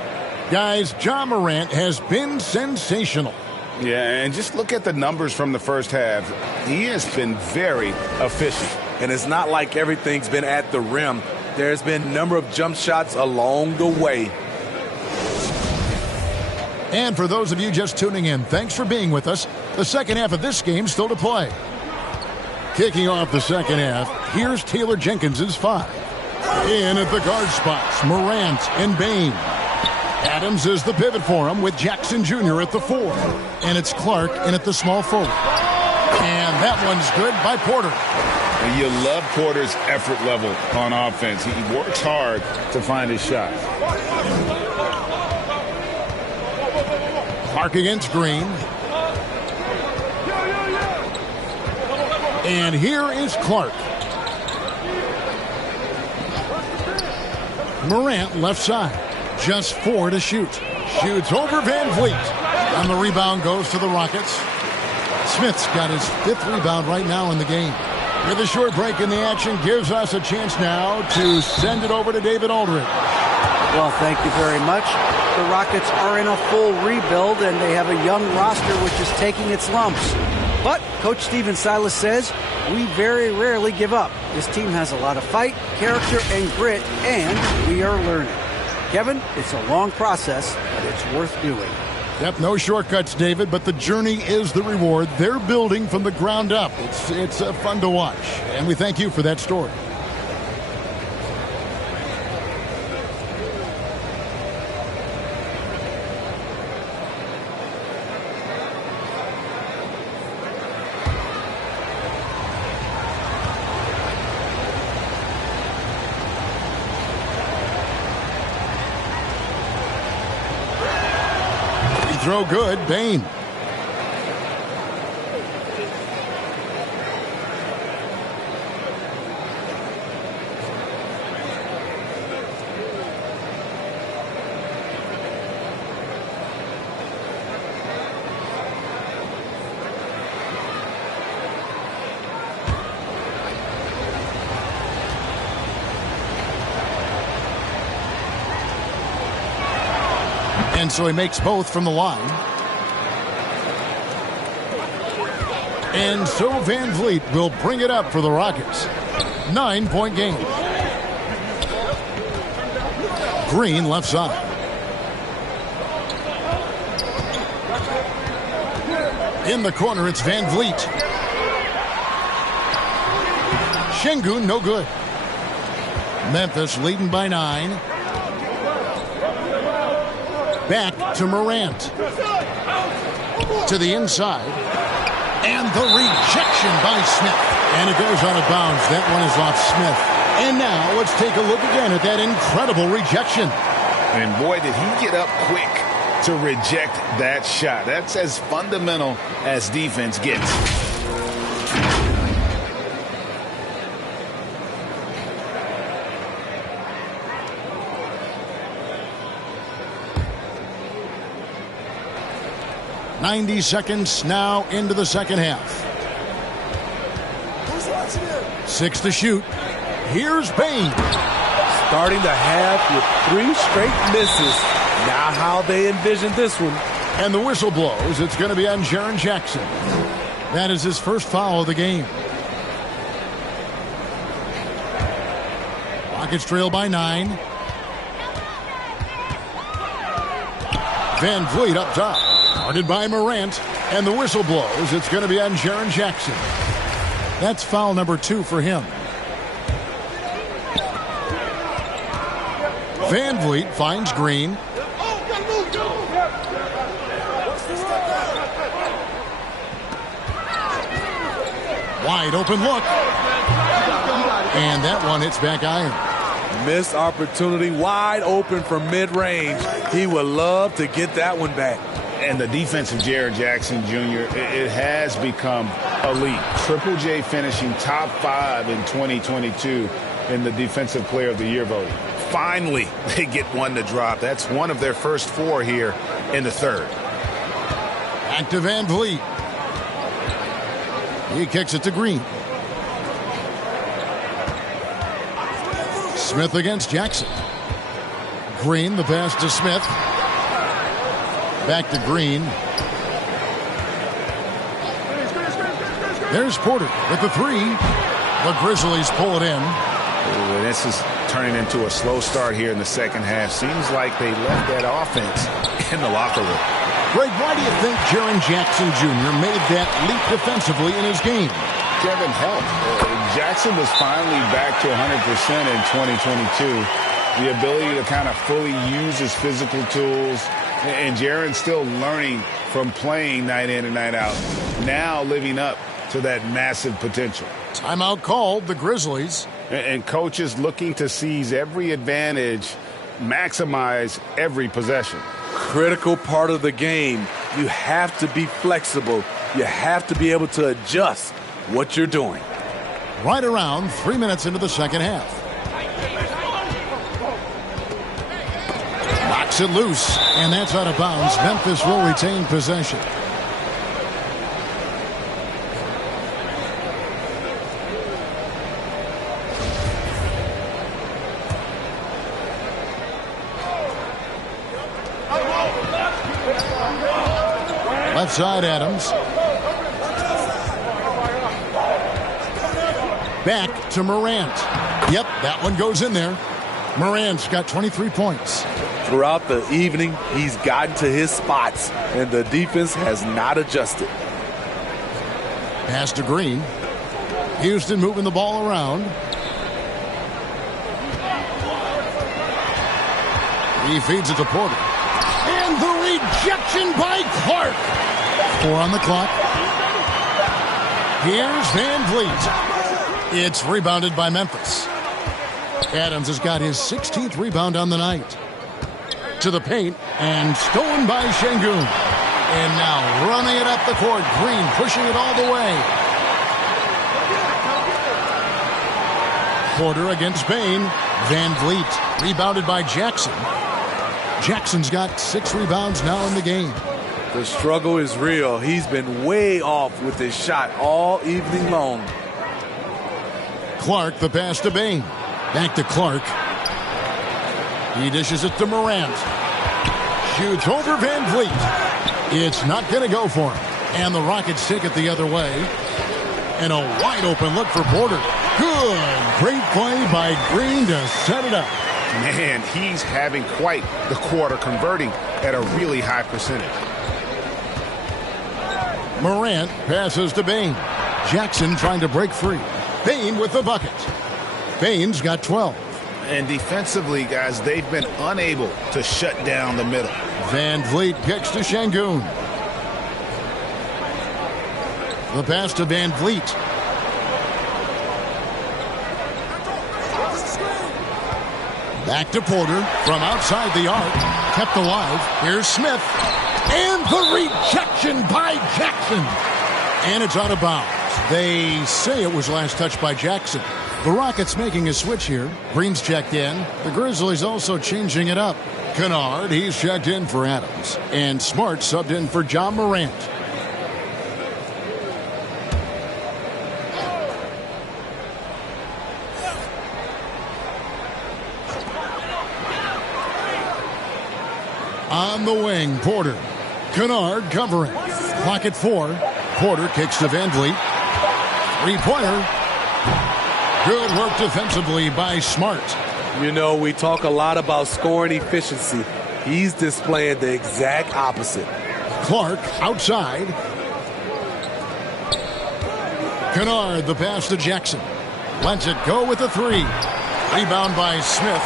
Guys, Ja Morant has been sensational. Yeah, and just look at the numbers from the first half. He has been very efficient. And it's not like everything's been at the rim. There's been a number of jump shots along the way. And for those of you just tuning in, thanks for being with us. The second half of this game still to play. Kicking off the second half, here's Taylor Jenkins' 5. In at the guard spots, Morant and Bane. Adams is the pivot for him with Jackson Jr. at the 4. And it's Clark in at the small forward. And that one's good by Porter. And you love Porter's effort level on offense. He works hard to find his shot. Clark against Green. And here is Clark. Morant left side. Just 4 to shoot. Shoots over Van Vliet. And the rebound goes to the Rockets. Smith's got his 5th rebound right now in the game. With a short break in the action, gives us a chance now to send it over to David Aldridge. Well, thank you very much. The Rockets are in a full rebuild, and they have a young roster which is taking its lumps. But Coach Stephen Silas says, we very rarely give up. This team has a lot of fight, character, and grit, and we are learning. Kevin, it's a long process, but it's worth doing. Yep, no shortcuts, David, but the journey is the reward. They're building from the ground up. It's fun to watch, and we thank you for that story. Throw good, Bane. And so he makes both from the line. And so Van Vliet will bring it up for the Rockets. 9-point game. Green left side. In the corner, it's Van Vliet. Şengün, no good. Memphis leading by 9. Back to Morant. To the inside. And the rejection by Smith. And it goes out of bounds. That one is off Smith. And now let's take a look again at that incredible rejection. And boy, did he get up quick to reject that shot. That's as fundamental as defense gets. .90 seconds now into the second half. 6 to shoot. Here's Bane. Starting the half with 3 straight misses. Now how they envision this one. And the whistle blows. It's going to be on Jaren Jackson. That is his first foul of the game. Rockets trail by 9. Van Vliet up top. Guarded by Morant. And the whistle blows. It's going to be on Jaren Jackson. That's foul number 2 for him. Van Vliet finds Green. Wide open look. And that one hits back iron. Missed opportunity, wide open from mid-range. He would love to get that one back. And the defense of Jaren Jackson Jr., it has become elite. Triple J finishing top 5 in 2022. in the Defensive Player of the Year voting. Finally, they get one to drop. That's one of their first 4 here in the third. Back to Van Vliet. He kicks it to Green. Smith against Jackson. Green, the pass to Smith. Back to Green. There's Porter with the 3. The Grizzlies pull it in. Ooh, this is turning into a slow start here in the second half. Seems like they left that offense in the locker room. Greg, why do you think Jaren Jackson Jr. made that leap defensively in his game? Kevin, help. Jackson was finally back to 100% in 2022. The ability to kind of fully use his physical tools. And Jaren's still learning from playing night in and night out. Now living up to that massive potential. Timeout called, the Grizzlies. And coaches looking to seize every advantage, maximize every possession. Critical part of the game. You have to be flexible. You have to be able to adjust what you're doing. Right around 3 minutes into the second half. Knocks it loose, and that's out of bounds. Memphis will retain possession. Left side, Adams. Back to Morant. Yep, that one goes in there. Morant's got 23 points. Throughout the evening, he's gotten to his spots, and the defense has not adjusted. Pass to Green. Houston moving the ball around. He feeds it to Porter. And the rejection by Clark. 4 on the clock. Here's Van Vliet. It's rebounded by Memphis. Adams has got his 16th rebound on the night. To the paint and stolen by Şengün. And now running it up the court. Green pushing it all the way. Porter against Bain. Van Vliet rebounded by Jackson. Jackson's got 6 rebounds now in the game. The struggle is real. He's been way off with his shot all evening long. Clark, the pass to Bain. Back to Clark. He dishes it to Morant. Shoots over Van Vliet. It's not going to go for him. And the Rockets take it the other way. And a wide open look for Porter. Good. Great play by Green to set it up. Man, he's having quite the quarter, converting at a really high percentage. Morant passes to Bain. Jackson trying to break free. Bain with the bucket. Bain's got 12. And defensively, guys, they've been unable to shut down the middle. Van Vliet kicks to Şengün. The pass to Van Vliet. Back to Porter from outside the arc. Kept alive. Here's Smith. And the rejection by Jackson. And it's out of bounds. They say it was last touched by Jackson. The Rockets making a switch here. Green's checked in. The Grizzlies also changing it up. Kennard, he's checked in for Adams. And Smart subbed in for Ja Morant. On the wing, Porter. Kennard covering. Clock at 4. Porter kicks to Van Vliet. 3-pointer. Good work defensively by Smart. You know, we talk a lot about scoring efficiency. He's displaying the exact opposite. Clark outside. Kennard, the pass to Jackson. Lets it go with a 3. Rebound by Smith.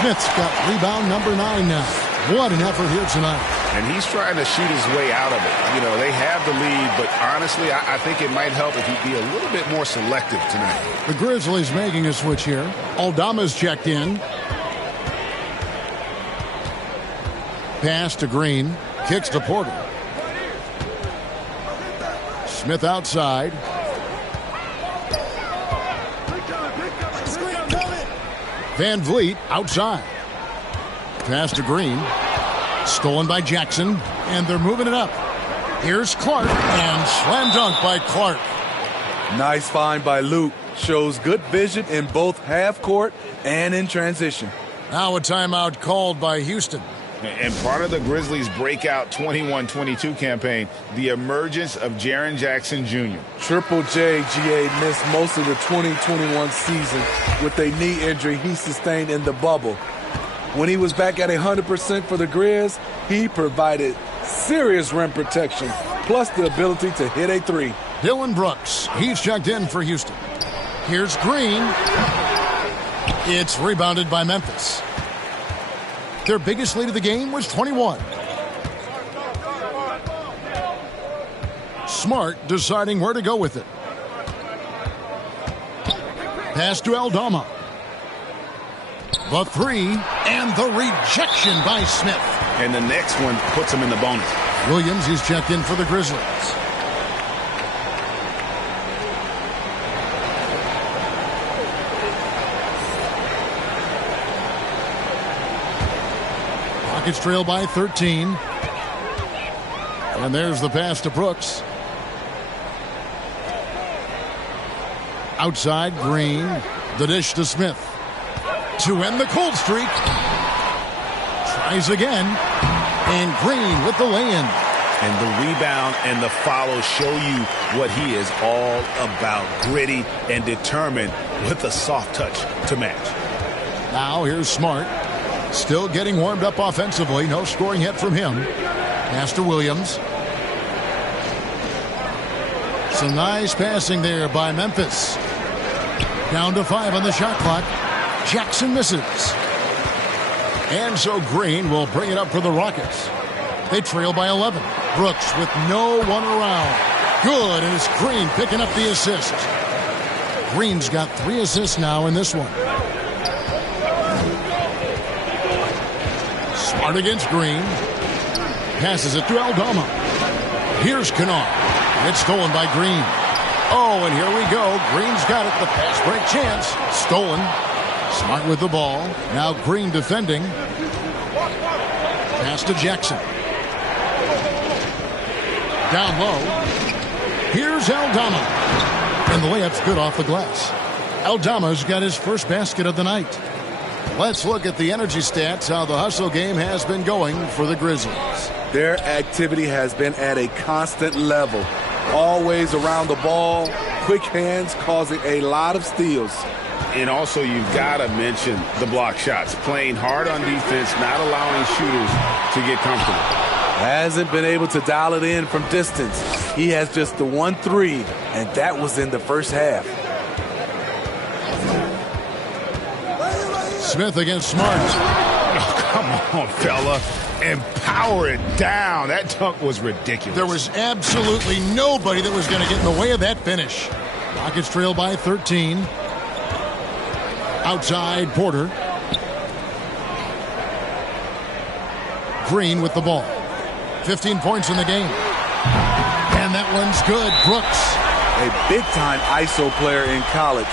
Smith's got rebound number 9 now. What an effort here tonight. And he's trying to shoot his way out of it. You know, they have the lead, but honestly, I think it might help if he'd be a little bit more selective tonight. The Grizzlies making a switch here. Aldama's checked in. Pass to Green. Kicks to Porter. Smith outside. Van Vliet outside. Pass to Green. Stolen by Jackson, and they're moving it up. Here's Clark, and slam dunk by Clark. Nice find by Luke. Shows good vision in both half court and in transition. Now a timeout called by Houston. And part of the Grizzlies' breakout 21-22 campaign, the emergence of Jaren Jackson Jr. Triple J, GA, missed most of the 2021 season with a knee injury he sustained in the bubble. When he was back at 100% for the Grizz, he provided serious rim protection, plus the ability to hit a three. Dylan Brooks, he's checked in for Houston. Here's Green. It's rebounded by Memphis. Their biggest lead of the game was 21. Smart deciding where to go with it. Pass to Aldama. The three, and the rejection by Smith. And the next one puts him in the bonus. Williams is checked in for the Grizzlies. Rockets trail by 13. And there's the pass to Brooks. Outside, Green. The dish to Smith. To end the cold streak. Tries again. And Green with the lay-in. And the rebound and the follow show you what he is all about. Gritty and determined with a soft touch to match. Now here's Smart. Still getting warmed up offensively. No scoring hit from him. Pass to Williams. Some nice passing there by Memphis. Down to 5 on the shot clock. Jackson misses. And so Green will bring it up for the Rockets. They trail by 11. Brooks with no one around. Good, and it's Green picking up the assist. Green's got 3 assists now in this one. Smart against Green. Passes it to Aldama. Here's Kennard. It's stolen by Green. Oh, and here we go. Green's got it. The pass break chance. Stolen. Smart with the ball. Now Green defending. Pass to Jackson. Down low. Here's Aldama. And the layup's good off the glass. Aldama's got his first basket of the night. Let's look at the energy stats, how the hustle game has been going for the Grizzlies. Their activity has been at a constant level. Always around the ball, quick hands causing a lot of steals. And also you've got to mention the block shots. Playing hard on defense, not allowing shooters to get comfortable. Hasn't been able to dial it in from distance. He has just the 1-3, and that was in the first half. Smith against Smart. Oh, come on, fella. And power it down. That dunk was ridiculous. There was absolutely nobody that was going to get in the way of that finish. Rockets trail by 13. Outside, Porter. Green with the ball. 15 points in the game. And that one's good. Brooks. A big-time ISO player in college.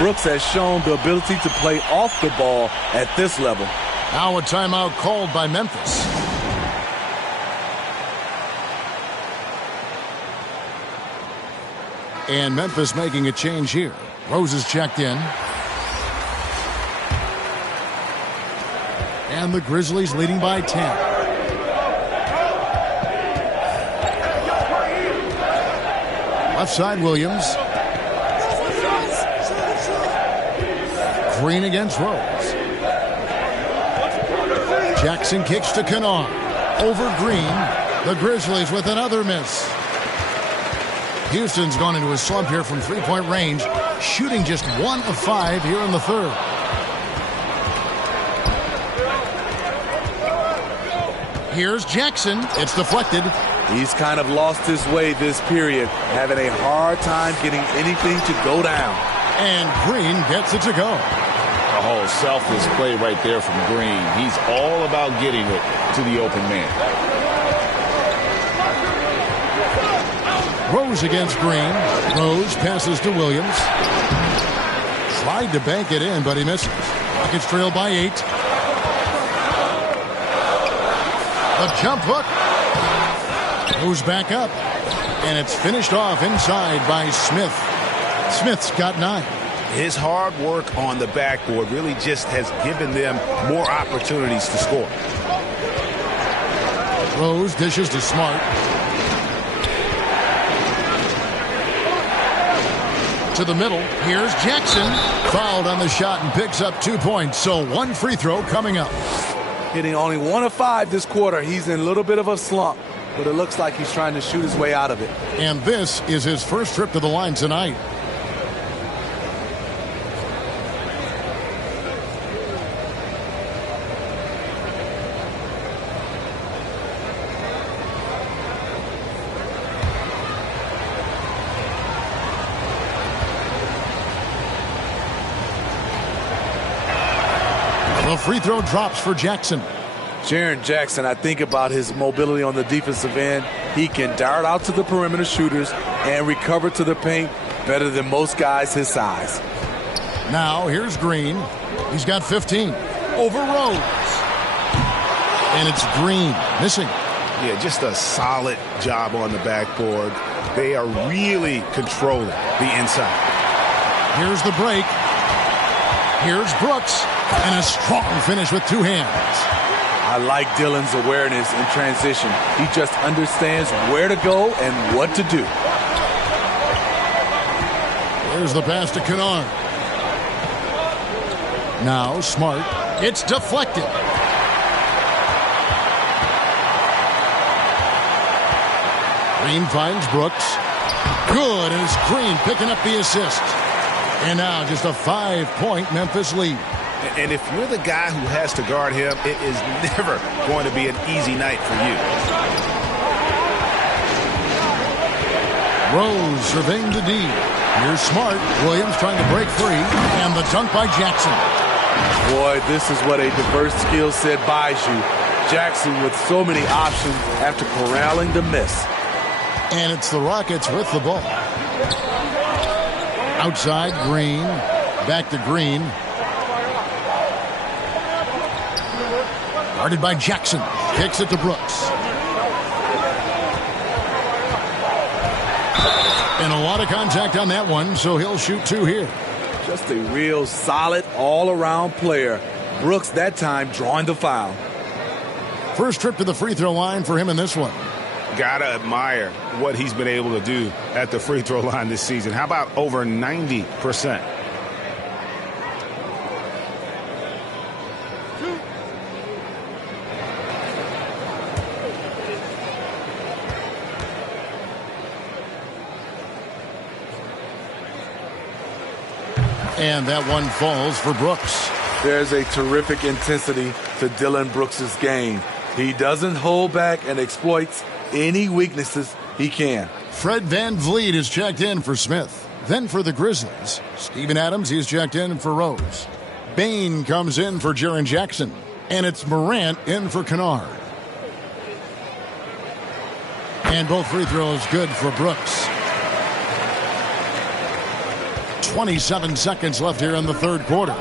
Brooks has shown the ability to play off the ball at this level. Now a timeout called by Memphis. And Memphis making a change here. Rose is checked in. And the Grizzlies leading by 10. Left side, Williams. Green against Rose. Jackson kicks to Kennard. Over Green. The Grizzlies with another miss. Houston's gone into a slump here from three-point range, shooting just 1 of 5 here in the third. Here's Jackson. It's deflected. He's kind of lost his way this period, having a hard time getting anything to go down. And Green gets it to go. Oh, selfless play right there from Green. He's all about getting it to the open man. Rose against Green. Rose passes to Williams. Tried to bank it in, but he misses. Rockets trail by 8. The jump hook goes back up, and it's finished off inside by Smith. Smith's got 9. His hard work on the backboard really just has given them more opportunities to score. Rose dishes to Smart. To the middle. Here's Jackson. Fouled on the shot and picks up 2 points. So 1 free throw coming up. Hitting only 1 of 5 this quarter. He's in a little bit of a slump, but it looks like he's trying to shoot his way out of it. And this is his first trip to the line tonight. The free throw drops for Jackson. Jaren Jackson, I think about his mobility on the defensive end. He can dart out to the perimeter shooters and recover to the paint better than most guys his size. Now here's Green. He's got 15. Over Rose. And it's Green missing. Yeah, just a solid job on the backboard. They are really controlling the inside. Here's the break. Here's Brooks. And a strong finish with 2 hands. I like Dillon's awareness in transition. He just understands where to go and what to do. There's the pass to Kennard. Now Smart. It's deflected. Green finds Brooks. Good, and it's Green picking up the assist. And now just a 5-point Memphis lead. And if you're the guy who has to guard him, it is never going to be an easy night for you. Rose surveying the D. Here's Smart. Williams trying to break free. And the dunk by Jackson. Boy, this is what a diverse skill set buys you. Jackson with so many options after corralling the miss. And it's the Rockets with the ball. Outside, Green. Back to Green. Guarded by Jackson. Kicks it to Brooks. And a lot of contact on that one, so he'll shoot 2 here. Just a real solid all-around player. Brooks that time drawing the foul. First trip to the free throw line for him in this one. Gotta admire what he's been able to do at the free throw line this season. How about over 90%? And that one falls for Brooks. There's a terrific intensity to Dillon Brooks' game. He doesn't hold back and exploits any weaknesses he can. Fred VanVleet is checked in for Smith. Then for the Grizzlies, Steven Adams, he's checked in for Rose. Bain comes in for Jaren Jackson. And it's Morant in for Kennard. And both free throws good for Brooks. 27 seconds left here in the third quarter.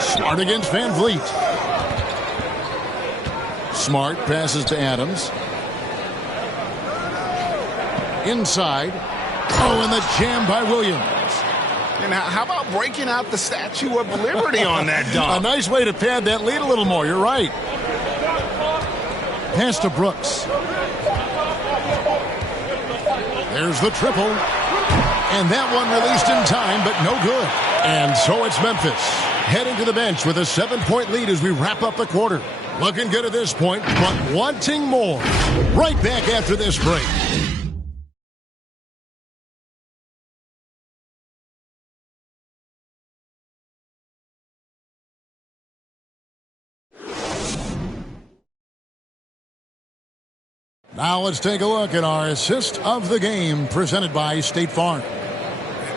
Smart against VanVleet. Smart passes to Adams. Inside. Oh, and the jam by Williams. And how about breaking out the Statue of Liberty on that dunk? A nice way to pad that lead a little more. You're right. Pass to Brooks. There's the triple. And that one released in time, but no good. And so it's Memphis heading to the bench with a 7-point lead as we wrap up the quarter. Looking good at this point, but wanting more. Right back after this break. Now let's take a look at our assist of the game presented by State Farm.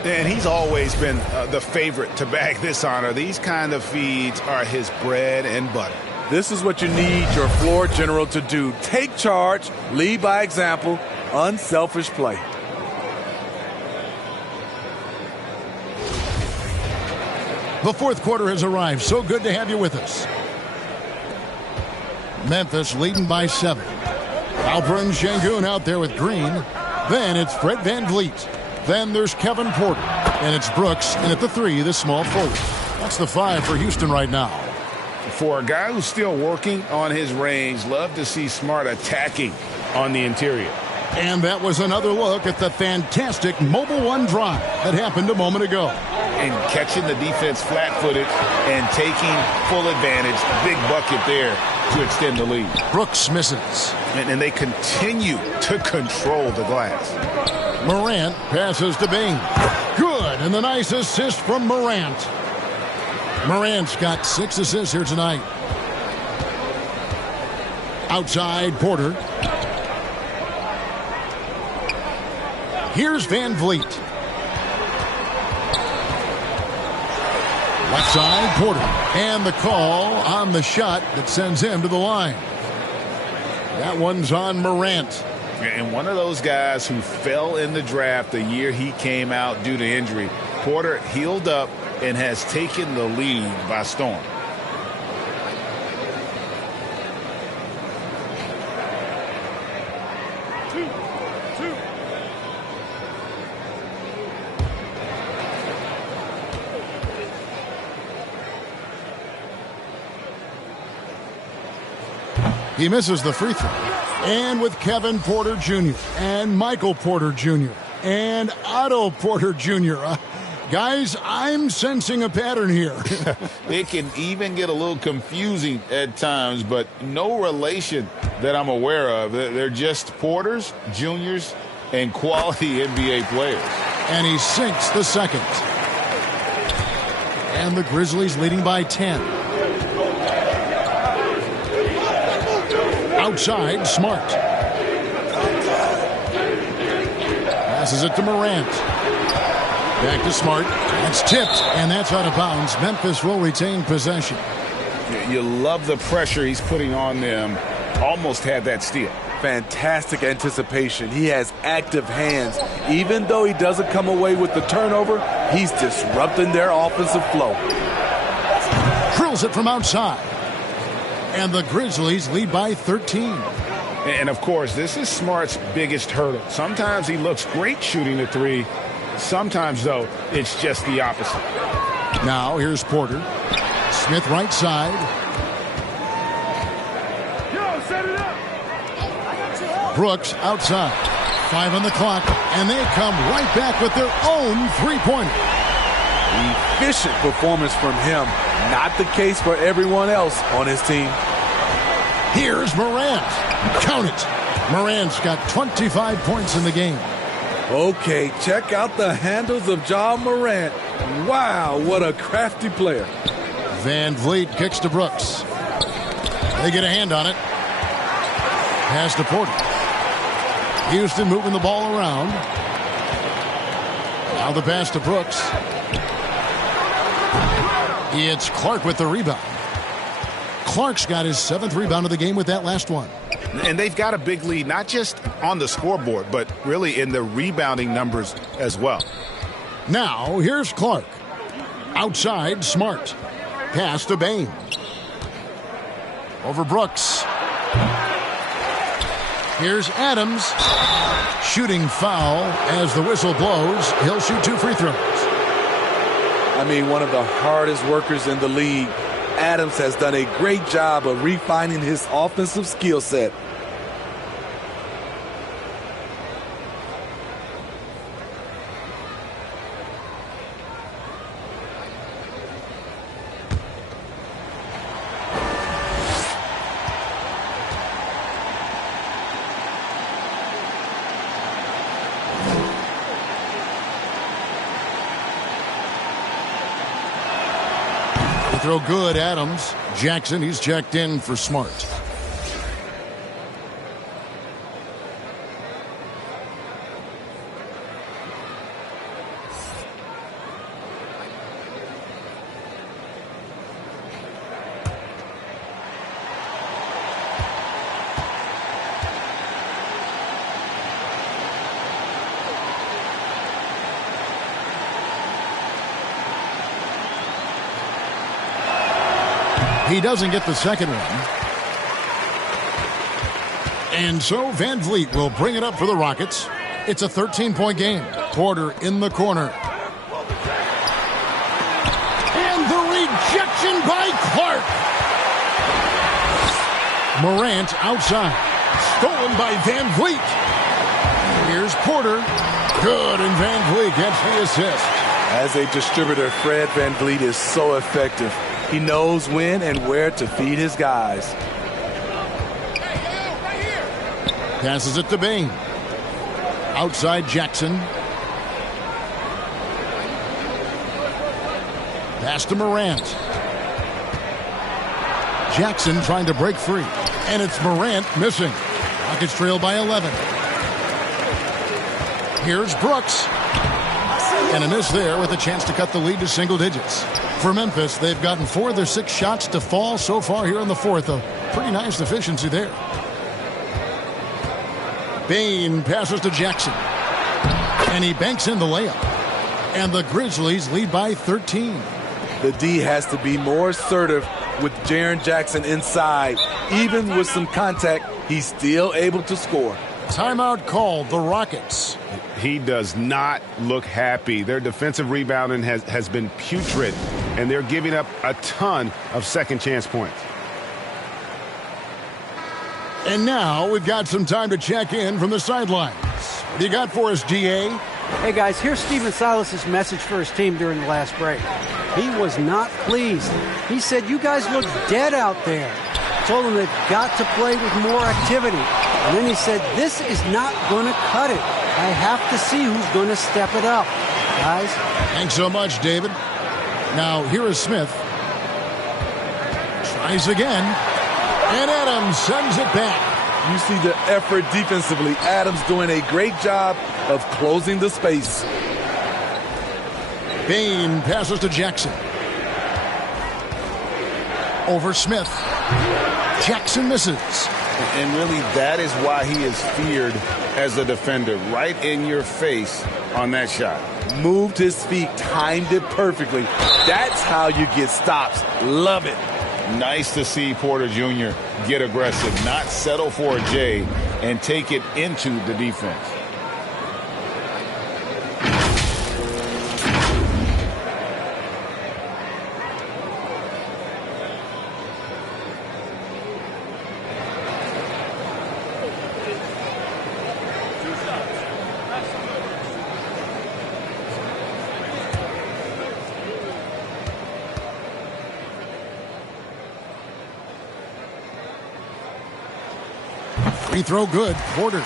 And he's always been the favorite to bag this honor. These kind of feeds are his bread and butter. This is what you need your floor general to do. Take charge, lead by example, unselfish play. The fourth quarter has arrived. So good to have you with us. Memphis leading by 7. Alperen Sengun out there with Green. Then it's Fred VanVleet. Then there's Kevin Porter. And it's Brooks. And at the 3, the small forward. That's the 5 for Houston right now. For a guy who's still working on his range, love to see Smart attacking on the interior. And that was another look at the fantastic Mobile One drive that happened a moment ago. And catching the defense flat-footed and taking full advantage. Big bucket there to extend the lead. Brooks misses. And they continue to control the glass. Morant passes to Bing. Good, and the nice assist from Morant. Morant's got 6 assists here tonight. Outside, Porter. Here's VanVleet. Left side, Porter. And the call on the shot that sends him to the line. That one's on Morant. And one of those guys who fell in the draft the year he came out due to injury. Porter healed up and has taken the lead by storm. He misses the free throw. And with Kevin Porter Jr. and Michael Porter Jr. and Otto Porter Jr. Guys, I'm sensing a pattern here. It can even get a little confusing at times, but no relation that I'm aware of. They're just Porters, Juniors, and quality NBA players. And he sinks the second. And the Grizzlies leading by 10. Outside, Smart. Passes it to Morant. Back to Smart. That's tipped, and that's out of bounds. Memphis will retain possession. You love the pressure he's putting on them. Almost had that steal. Fantastic anticipation. He has active hands. Even though he doesn't come away with the turnover, he's disrupting their offensive flow. Drills it from outside. And the Grizzlies lead by 13. And, of course, this is Smart's biggest hurdle. Sometimes he looks great shooting the 3. Sometimes, though, it's just the opposite. Now, here's Porter. Smith right side. Yo, set it up. Brooks outside. 5 on the clock, and they come right back with their own three-pointer. Efficient performance from him. Not the case for everyone else on his team. Here's Morant. Count it. Morant's got 25 points in the game. Okay, check out the handles of Ja Morant. Wow, what a crafty player. VanVleet kicks to Brooks. They get a hand on it. Pass to Porter. Houston moving the ball around. Now the pass to Brooks. It's Clark with the rebound. Clark's got his 7th rebound of the game with that last one. And they've got a big lead, not just on the scoreboard, but really in the rebounding numbers as well. Now, here's Clark. Outside, Smart. Pass to Bain. Over Brooks. Here's Adams. Shooting foul as the whistle blows. He'll shoot 2 free throws. I mean, one of the hardest workers in the league. Adams has done a great job of refining his offensive skill set. Throw good, Adams. Jackson, he's checked in for Smart. He doesn't get the second one. And so Van Vliet will bring it up for the Rockets. It's a 13-point game. Porter in the corner. And the rejection by Clark. Morant outside. Stolen by Van Vliet. Here's Porter. Good, and Van Vliet gets the assist. As a distributor, Fred Van Vliet is so effective. He knows when and where to feed his guys. Passes it to Bain. Outside Jackson. Pass to Morant. Jackson trying to break free. And it's Morant missing. Rockets trail by 11. Here's Brooks. And a miss there with a chance to cut the lead to single digits. For Memphis, they've gotten 4 of their 6 shots to fall so far here in the fourth. A pretty nice efficiency there. Bain passes to Jackson. And he banks in the layup. And the Grizzlies lead by 13. The D has to be more assertive with Jaren Jackson inside. Even with some contact, he's still able to score. Timeout called, the Rockets. He does not look happy. Their defensive rebounding has been putrid, and they're giving up a ton of second chance points. And now we've got some time to check in from the sidelines. What do you got for us, DA? Hey, guys, here's Stephen Silas's message for his team during the last break. He was not pleased. He said, you guys look dead out there. Told them they've got to play with more activity. And then he said, this is not going to cut it. I have to see who's going to step it up. Guys. Thanks so much, David. Now, here is Smith. Tries again. And Adams sends it back. You see the effort defensively. Adams doing a great job of closing the space. Bain passes to Jackson. Over Smith. Jackson misses. And really, that is why he is feared as a defender. Right in your face on that shot. Moved his feet, timed it perfectly. That's how you get stops. Love it. Nice to see Porter Jr. get aggressive, not settle for a J, and take it into the defense. Free throw good. Porter.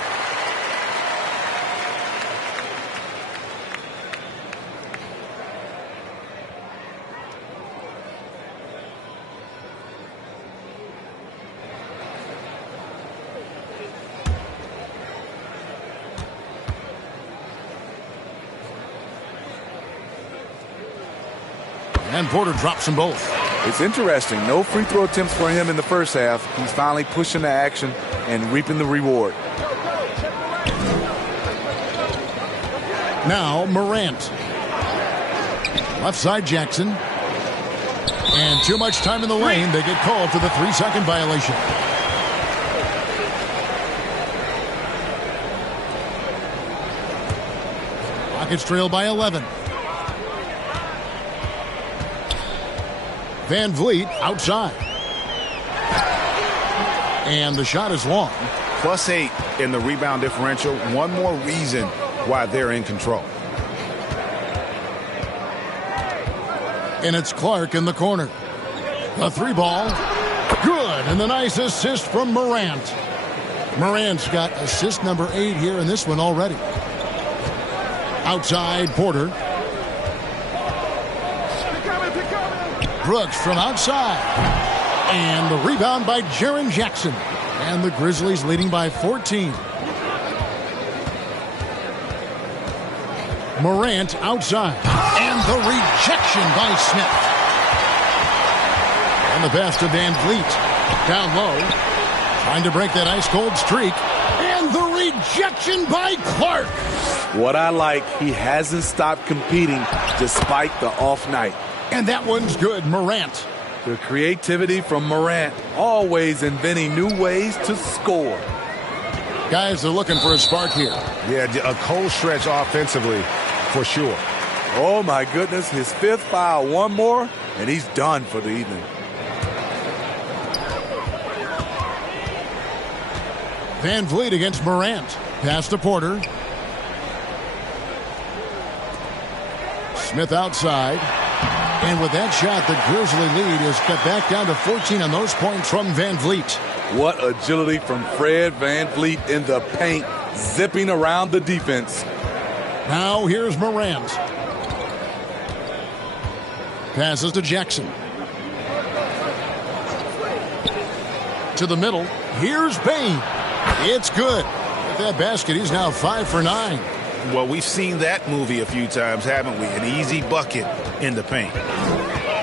And Porter drops them both. It's interesting. No free throw attempts for him in the first half. He's finally pushing the action and reaping the reward. Now Morant. Left side Jackson. And too much time in the lane. They get called for the 3-second violation. Rockets trail by 11. Van Vliet outside. And the shot is long. +8 in the rebound differential. One more reason why they're in control. And it's Clark in the corner. The 3-ball. Good. And the nice assist from Morant. Morant's got assist number 8 here in this one already. Outside Porter. Brooks from outside. And the rebound by Jaren Jackson. And the Grizzlies leading by 14. Morant outside. And the rejection by Smith. And the pass to Van Vliet. Down low. Trying to break that ice-cold streak. And the rejection by Clark. What I like, he hasn't stopped competing despite the off night. And that one's good. Morant. The creativity from Morant, always inventing new ways to score. Guys are looking for a spark here. Yeah, a cold stretch offensively for sure. Oh, my goodness. His 5th foul. One more, and he's done for the evening. Van Vliet against Morant. Pass to Porter. Smith outside. And with that shot, the Grizzly lead is cut back down to 14 on those points from Van Vliet. What agility from Fred Van Vliet in the paint, zipping around the defense. Now here's Morant. Passes to Jackson. To the middle. Here's Payne. It's good. With that basket, he's now 5 for 9. Well, we've seen that movie a few times, haven't we? An easy bucket in the paint.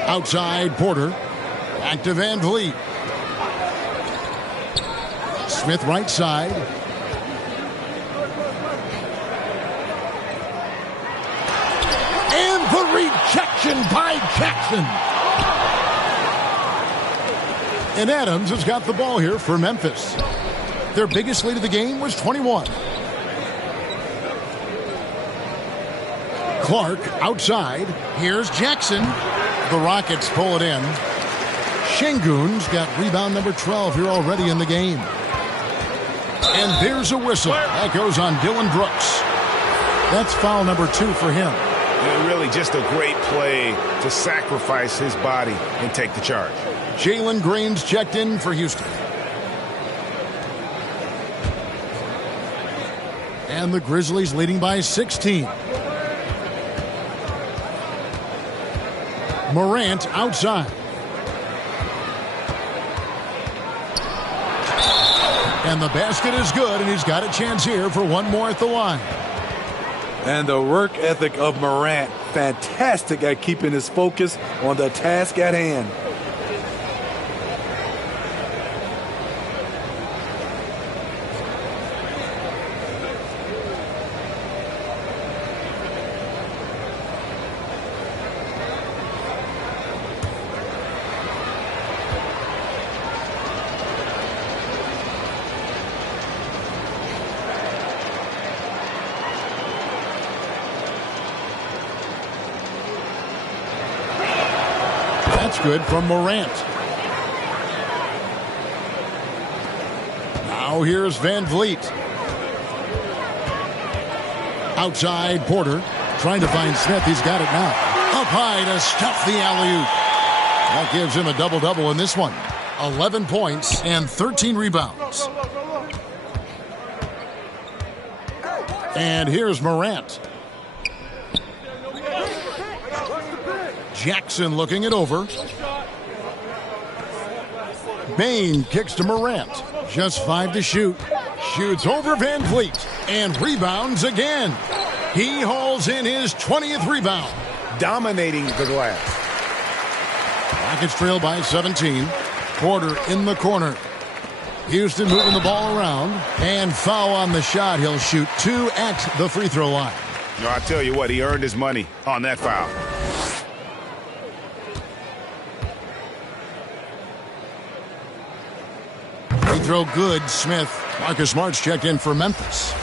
Outside, Porter. Back to Van Vliet. Smith right side. And the rejection by Jackson. And Adams has got the ball here for Memphis. Their biggest lead of the game was 21. Clark outside. Here's Jackson. The Rockets pull it in. Şengün's got rebound number 12 here already in the game. And there's a whistle. That goes on Dylan Brooks. That's foul number 2 for him. Yeah, really just a great play to sacrifice his body and take the charge. Jalen Green's checked in for Houston. And the Grizzlies leading by 16. Morant outside. And the basket is good, and he's got a chance here for one more at the line. And the work ethic of Morant, fantastic at keeping his focus on the task at hand. Good from Morant. Now here's Van Vliet. Outside, Porter. Trying to find Smith. He's got it now. Up high to stuff the alley-oop. That gives him a double-double in this one. 11 points and 13 rebounds. And here's Morant. Jackson looking it over. Bain kicks to Morant. Just 5 to shoot. Shoots over Van Vliet. And rebounds again. He hauls in his 20th rebound. Dominating the glass. Rockets trail by 17. Porter in the corner. Houston moving the ball around. And foul on the shot. He'll shoot 2 at the free throw line. No, I tell you what, he earned his money on that foul. Free throw good, Smith. Marcus Smart's checked in for Memphis.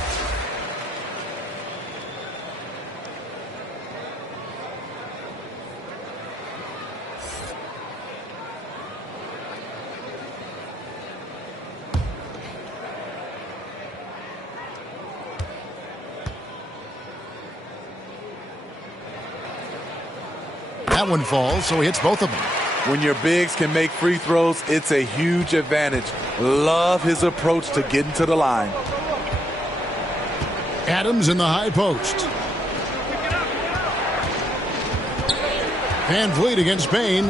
That one falls, so he hits both of them. When your bigs can make free throws, it's a huge advantage. Love his approach to getting to the line. Adams in the high post. Van Vliet against Bain.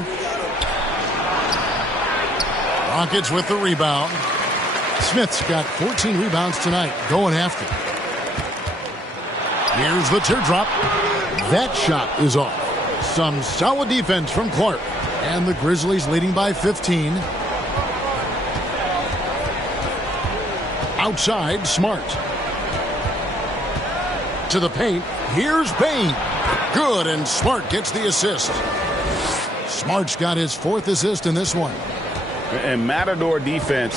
Rockets with the rebound. Smith's got 14 rebounds tonight, going after. Here's the teardrop. That shot is off. Some solid defense from Clark. And the Grizzlies leading by 15. Outside, Smart. To the paint. Here's Payne. Good, and Smart gets the assist. Smart's got his 4th assist in this one. And Matador defense,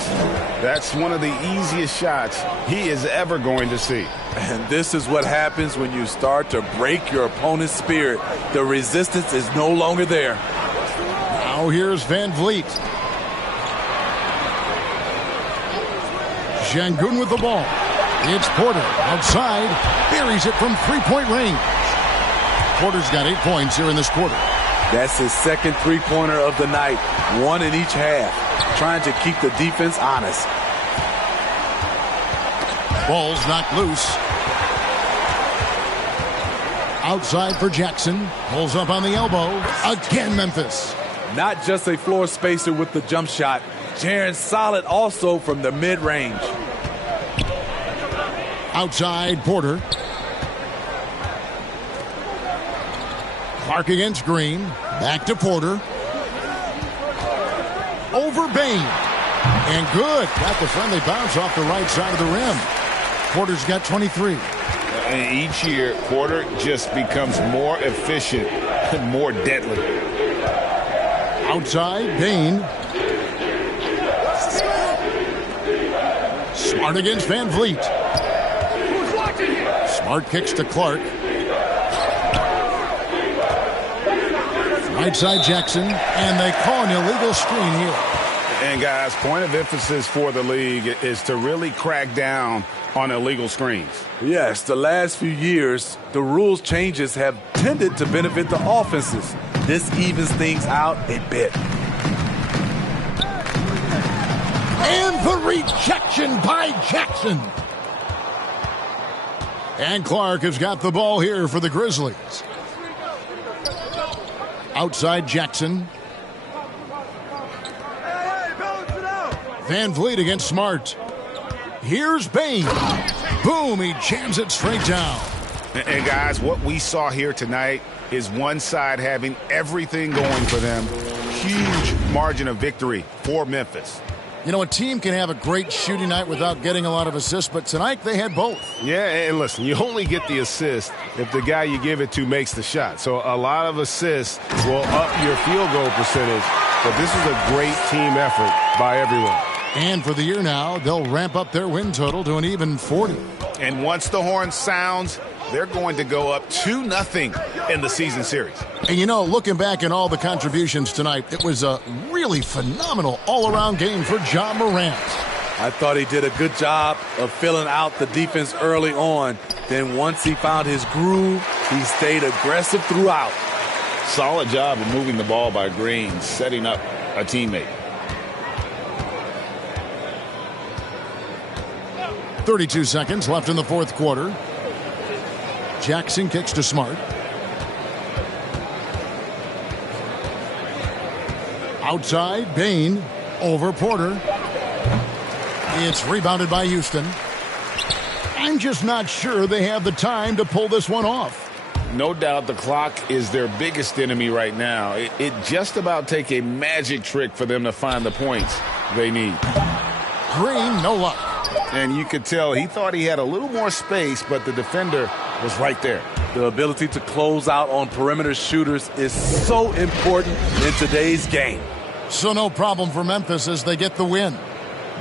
that's one of the easiest shots he is ever going to see. And this is what happens when you start to break your opponent's spirit. The resistance is no longer there. Now here's Van Vliet. Şengün with the ball. It's Porter outside. Buries it from 3-point range. Porter's got 8 points here in this quarter. That's his 2nd three-pointer of the night. 1 in each half. Trying to keep the defense honest. Ball's knocked loose. Outside for Jackson. Pulls up on the elbow. Again, Memphis. Not just a floor spacer with the jump shot. Jaron solid also from the mid-range. Outside, Porter. Clark against Green. Back to Porter. Over Bain. And good. Got the friendly bounce off the right side of the rim. Porter's got 23. And each year, Porter just becomes more efficient and more deadly. Outside, Bain. Smart against Van Vliet. Smart kicks to Clark. Right side Jackson, and they call an illegal screen here. And guys, point of emphasis for the league is to really crack down on illegal screens. Yes, the last few years, the rules changes have tended to benefit the offenses. This evens things out a bit. And the rejection by Jackson. And Clark has got the ball here for the Grizzlies. Outside Jackson. Van Vliet against Smart. Here's Bain. Boom, he jams it straight down. And guys, what we saw here tonight is one side having everything going for them. Huge margin of victory for Memphis. You know, a team can have a great shooting night without getting a lot of assists, but tonight they had both. Yeah, and listen, you only get the assist if the guy you give it to makes the shot. So a lot of assists will up your field goal percentage, but this is a great team effort by everyone. And for the year now, they'll ramp up their win total to an even 40. And once the horn sounds, they're going to go up 2-0 in the season series. And you know, looking back at all the contributions tonight, it was a really phenomenal all-around game for Ja Morant. I thought he did a good job of filling out the defense early on. Then once he found his groove, he stayed aggressive throughout. Solid job of moving the ball by Green, setting up a teammate. 32 seconds left in the fourth quarter. Jackson kicks to Smart. Outside, Bain over Porter. It's rebounded by Houston. I'm just not sure they have the time to pull this one off. No doubt the clock is their biggest enemy right now. It just about take a magic trick for them to find the points they need. Green, no luck. And you could tell he thought he had a little more space, but the defender was right there. The ability to close out on perimeter shooters is so important in today's game. So no problem for Memphis as they get the win.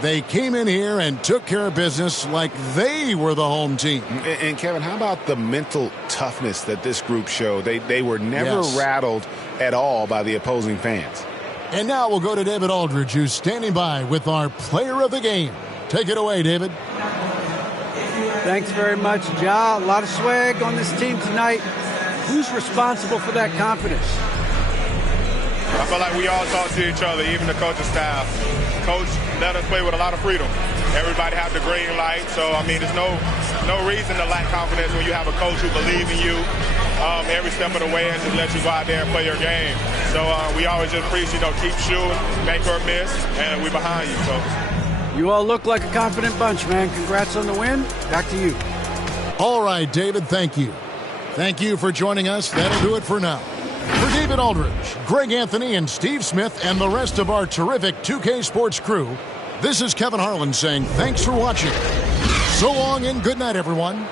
They came in here and took care of business like they were the home team. And Kevin, how about the mental toughness that this group showed? They were never rattled at all by the opposing fans. And now we'll go to David Aldridge, who's standing by with our player of the game. Take it away, David. Thanks very much, Ja. A lot of swag on this team tonight. Who's responsible for that confidence? I feel like we all talk to each other, even the coaching staff. Coach let us play with a lot of freedom. Everybody have the green light, so I mean, there's no reason to lack confidence when you have a coach who believes in you every step of the way and just let you go out there and play your game. So we always just preach, keep shooting, make or miss, and we're behind you. So. You all look like a confident bunch, man. Congrats on the win. Back to you. All right, David, thank you. Thank you for joining us. That'll do it for now. For David Aldridge, Greg Anthony, and Steve Smith, and the rest of our terrific 2K Sports crew, this is Kevin Harlan saying thanks for watching. So long and good night, everyone.